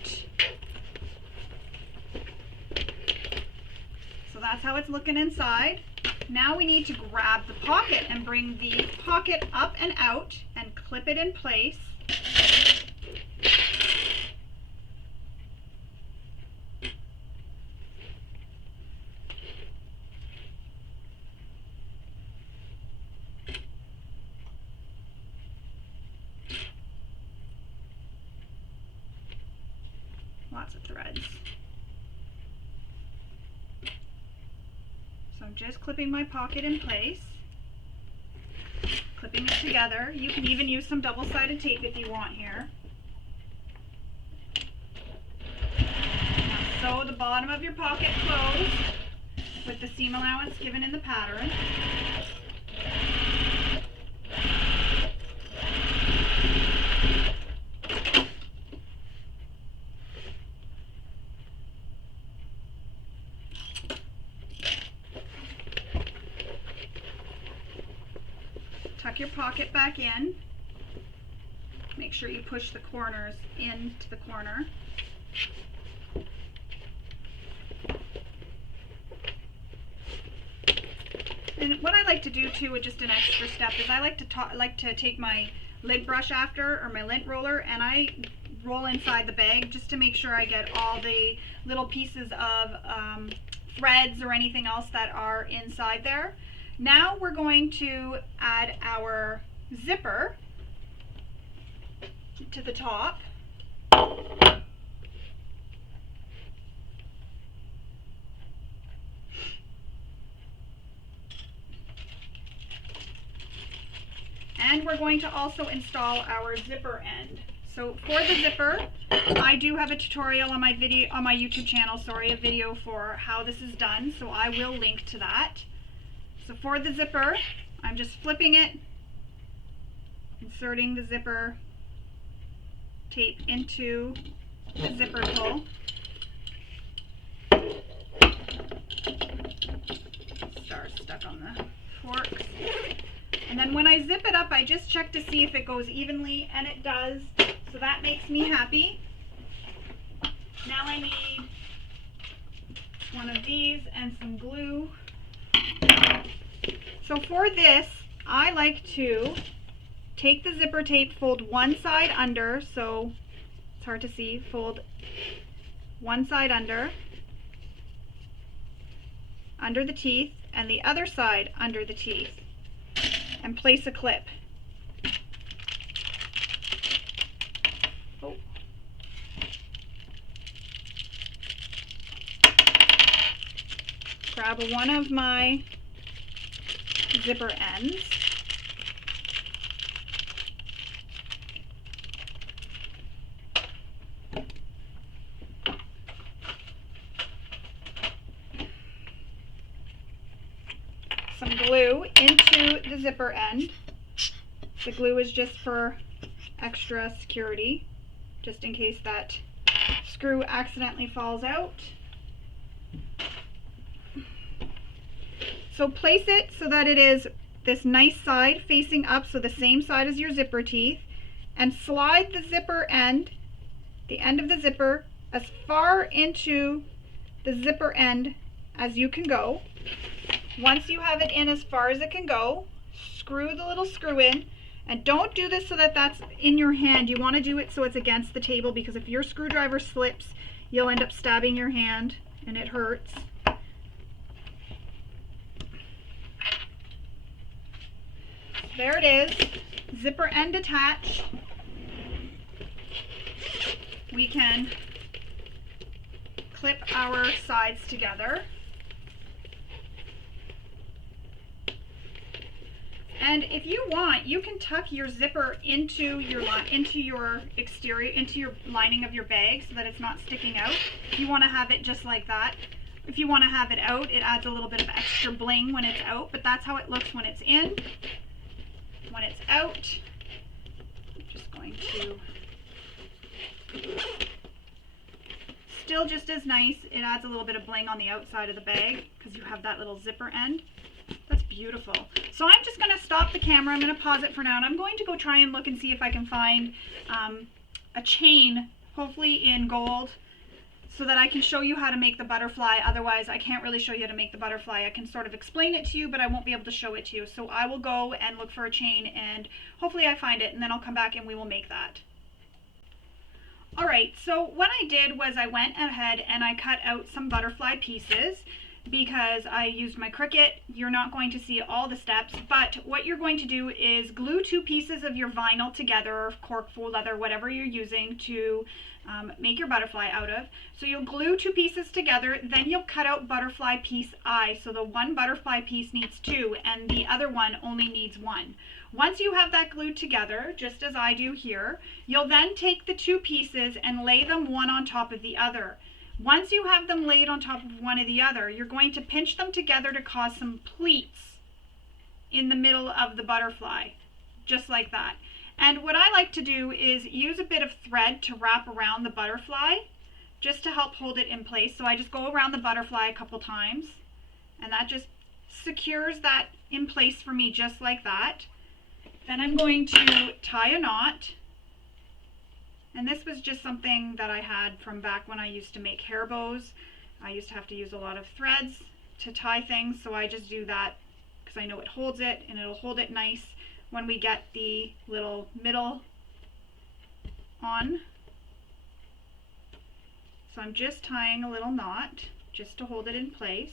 So that's how it's looking inside. Now we need to grab the pocket and bring the pocket up and out and clip it in place. Lots of threads. So I'm just clipping my pocket in place, clipping it together. You can even use some double-sided tape if you want here. Now sew the bottom of your pocket closed with the seam allowance given in the pattern. Tuck your pocket back in. Make sure you push the corners into the corner. And what I like to do too, with just an extra step, is I like to take my lint brush after, or my lint roller, and I roll inside the bag just to make sure I get all the little pieces of threads or anything else that are inside there. Now we're going to add our zipper to the top. And we're going to also install our zipper end. So for the zipper, I do have a tutorial on my YouTube channel, a video for how this is done, so I will link to that. So for the zipper, I'm just flipping it, inserting the zipper tape into the zipper pull. Star's stuck on the forks. And then when I zip it up, I just check to see if it goes evenly, and it does. So that makes me happy. Now I need one of these and some glue. So for this, I like to take the zipper tape, fold one side under, so it's hard to see, fold one side under the teeth, and the other side under the teeth, and place a clip. Oh. Grab one of my zipper ends. Some glue into the zipper end. The glue is just for extra security, just in case that screw accidentally falls out. So place it so that it is this nice side facing up, so the same side as your zipper teeth, and slide the zipper end, the end of the zipper, as far into the zipper end as you can go. Once you have it in as far as it can go, screw the little screw in, and don't do this so that that's in your hand. You want to do it so it's against the table, because if your screwdriver slips, you'll end up stabbing your hand and it hurts. There it is, zipper end attached. We can clip our sides together. And if you want, you can tuck your zipper into your exterior, into your lining of your bag, so that it's not sticking out. If you want to have it just like that. If you want to have it out, it adds a little bit of extra bling when it's out, but that's how it looks when it's in. When it's out, I'm just going to, still just as nice. It adds a little bit of bling on the outside of the bag because you have that little zipper end. That's beautiful. So I'm just going to stop the camera. I'm going to pause it for now, and I'm going to go try and look and see if I can find a chain, hopefully in gold, so that I can show you how to make the butterfly. Otherwise, I can't really show you how to make the butterfly. I can sort of explain it to you, but I won't be able to show it to you. So I will go and look for a chain, and hopefully I find it, and then I'll come back and we will make that. Alright, so what I did was I went ahead and I cut out some butterfly pieces, because I used my Cricut. You're not going to see all the steps, but what you're going to do is glue two pieces of your vinyl together, or cork, faux leather, whatever you're using to make your butterfly out of. So you'll glue two pieces together, then you'll cut out butterfly piece I. So the one butterfly piece needs two, and the other one only needs one. Once you have that glued together, just as I do here, you'll then take the two pieces and lay them one on top of the other. Once you have them laid on top of one of the other, you're going to pinch them together to cause some pleats in the middle of the butterfly, just like that. And what I like to do is use a bit of thread to wrap around the butterfly, just to help hold it in place. So I just go around the butterfly a couple times, and that just secures that in place for me, just like that. Then I'm going to tie a knot. And this was just something that I had from back when I used to make hair bows. I used to have to use a lot of threads to tie things, so I just do that because I know it holds it, and it'll hold it nice when we get the little middle on. So I'm just tying a little knot just to hold it in place.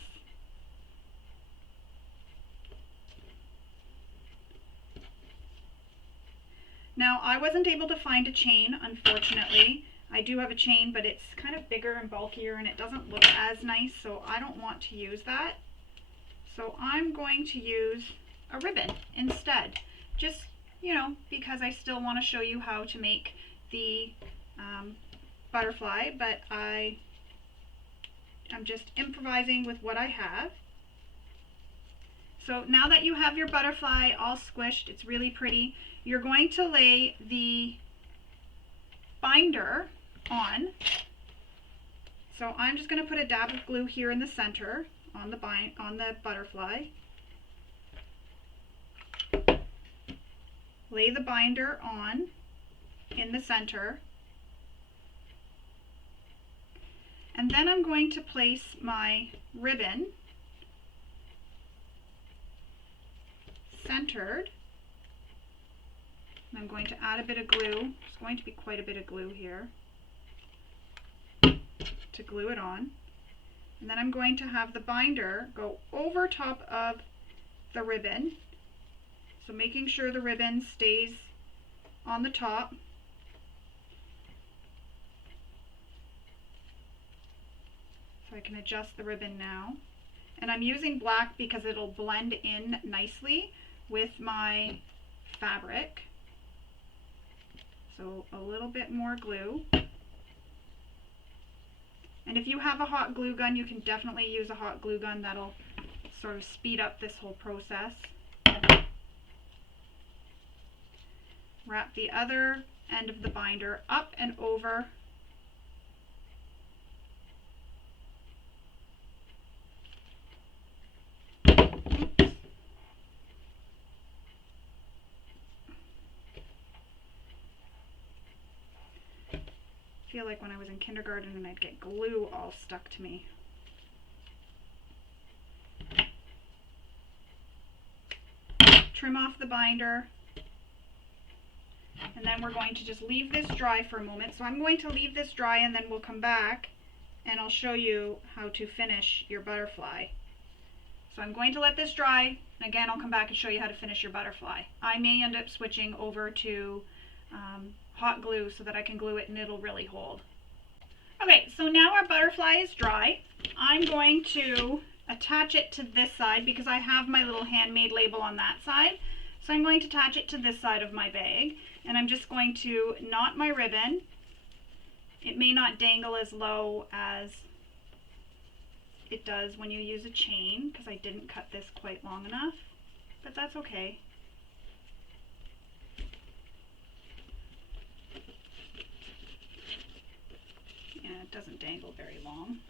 Now, I wasn't able to find a chain, unfortunately. I do have a chain, but it's kind of bigger and bulkier and it doesn't look as nice, so I don't want to use that. So I'm going to use a ribbon instead. Just, you know, because I still want to show you how to make the butterfly, but I'm just improvising with what I have. So now that you have your butterfly all squished, it's really pretty, you're going to lay the binder on. So I'm just going to put a dab of glue here in the center on the butterfly. Lay the binder on in the center. And then I'm going to place my ribbon centered. And I'm going to add a bit of glue. There's going to be quite a bit of glue here to glue it on. And then I'm going to have the binder go over top of the ribbon. So making sure the ribbon stays on the top. So I can adjust the ribbon now. And I'm using black because it'll blend in nicely with my fabric. So a little bit more glue. And if you have a hot glue gun, you can definitely use a hot glue gun. That'll sort of speed up this whole process. Wrap the other end of the binder up and over. I feel like when I was in kindergarten and I'd get glue all stuck to me. Trim off the binder, and then we're going to just leave this dry for a moment. So I'm going to leave this dry and then we'll come back and I'll show you how to finish your butterfly. So I'm going to let this dry, and again I'll come back and show you how to finish your butterfly. I may end up switching over to hot glue so that I can glue it and it'll really hold. Okay, so now our butterfly is dry. I'm going to attach it to this side because I have my little handmade label on that side. So I'm going to attach it to this side of my bag, and I'm just going to knot my ribbon. It may not dangle as low as it does when you use a chain because I didn't cut this quite long enough, but that's okay. Yeah, it doesn't dangle very long.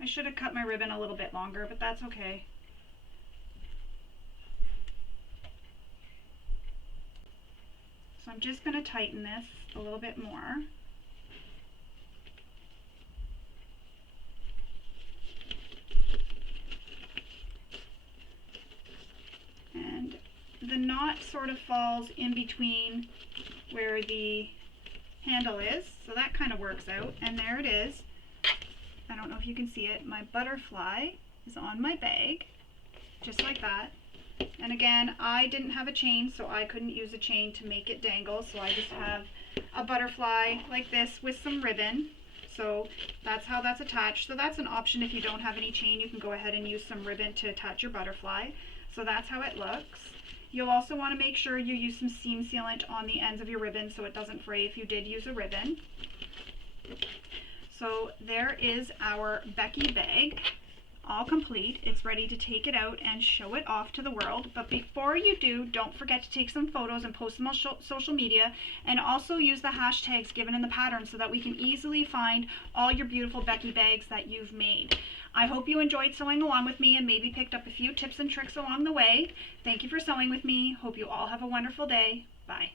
I should have cut my ribbon a little bit longer, but that's okay. So I'm just going to tighten this a little bit more. And the knot sort of falls in between where the handle is, so that kind of works out, and there it is. I don't know if you can see it. My butterfly is on my bag, just like that. And again, I didn't have a chain, so I couldn't use a chain to make it dangle, so I just have a butterfly like this with some ribbon. So that's how that's attached. So that's an option. If you don't have any chain, you can go ahead and use some ribbon to attach your butterfly. So that's how it looks. You'll also want to make sure you use some seam sealant on the ends of your ribbon so it doesn't fray if you did use a ribbon. So there is our Becky bag, all complete. It's ready to take it out and show it off to the world. But before you do, don't forget to take some photos and post them on social media, and also use the hashtags given in the pattern so that we can easily find all your beautiful Becky bags that you've made. I hope you enjoyed sewing along with me and maybe picked up a few tips and tricks along the way. Thank you for sewing with me. Hope you all have a wonderful day. Bye.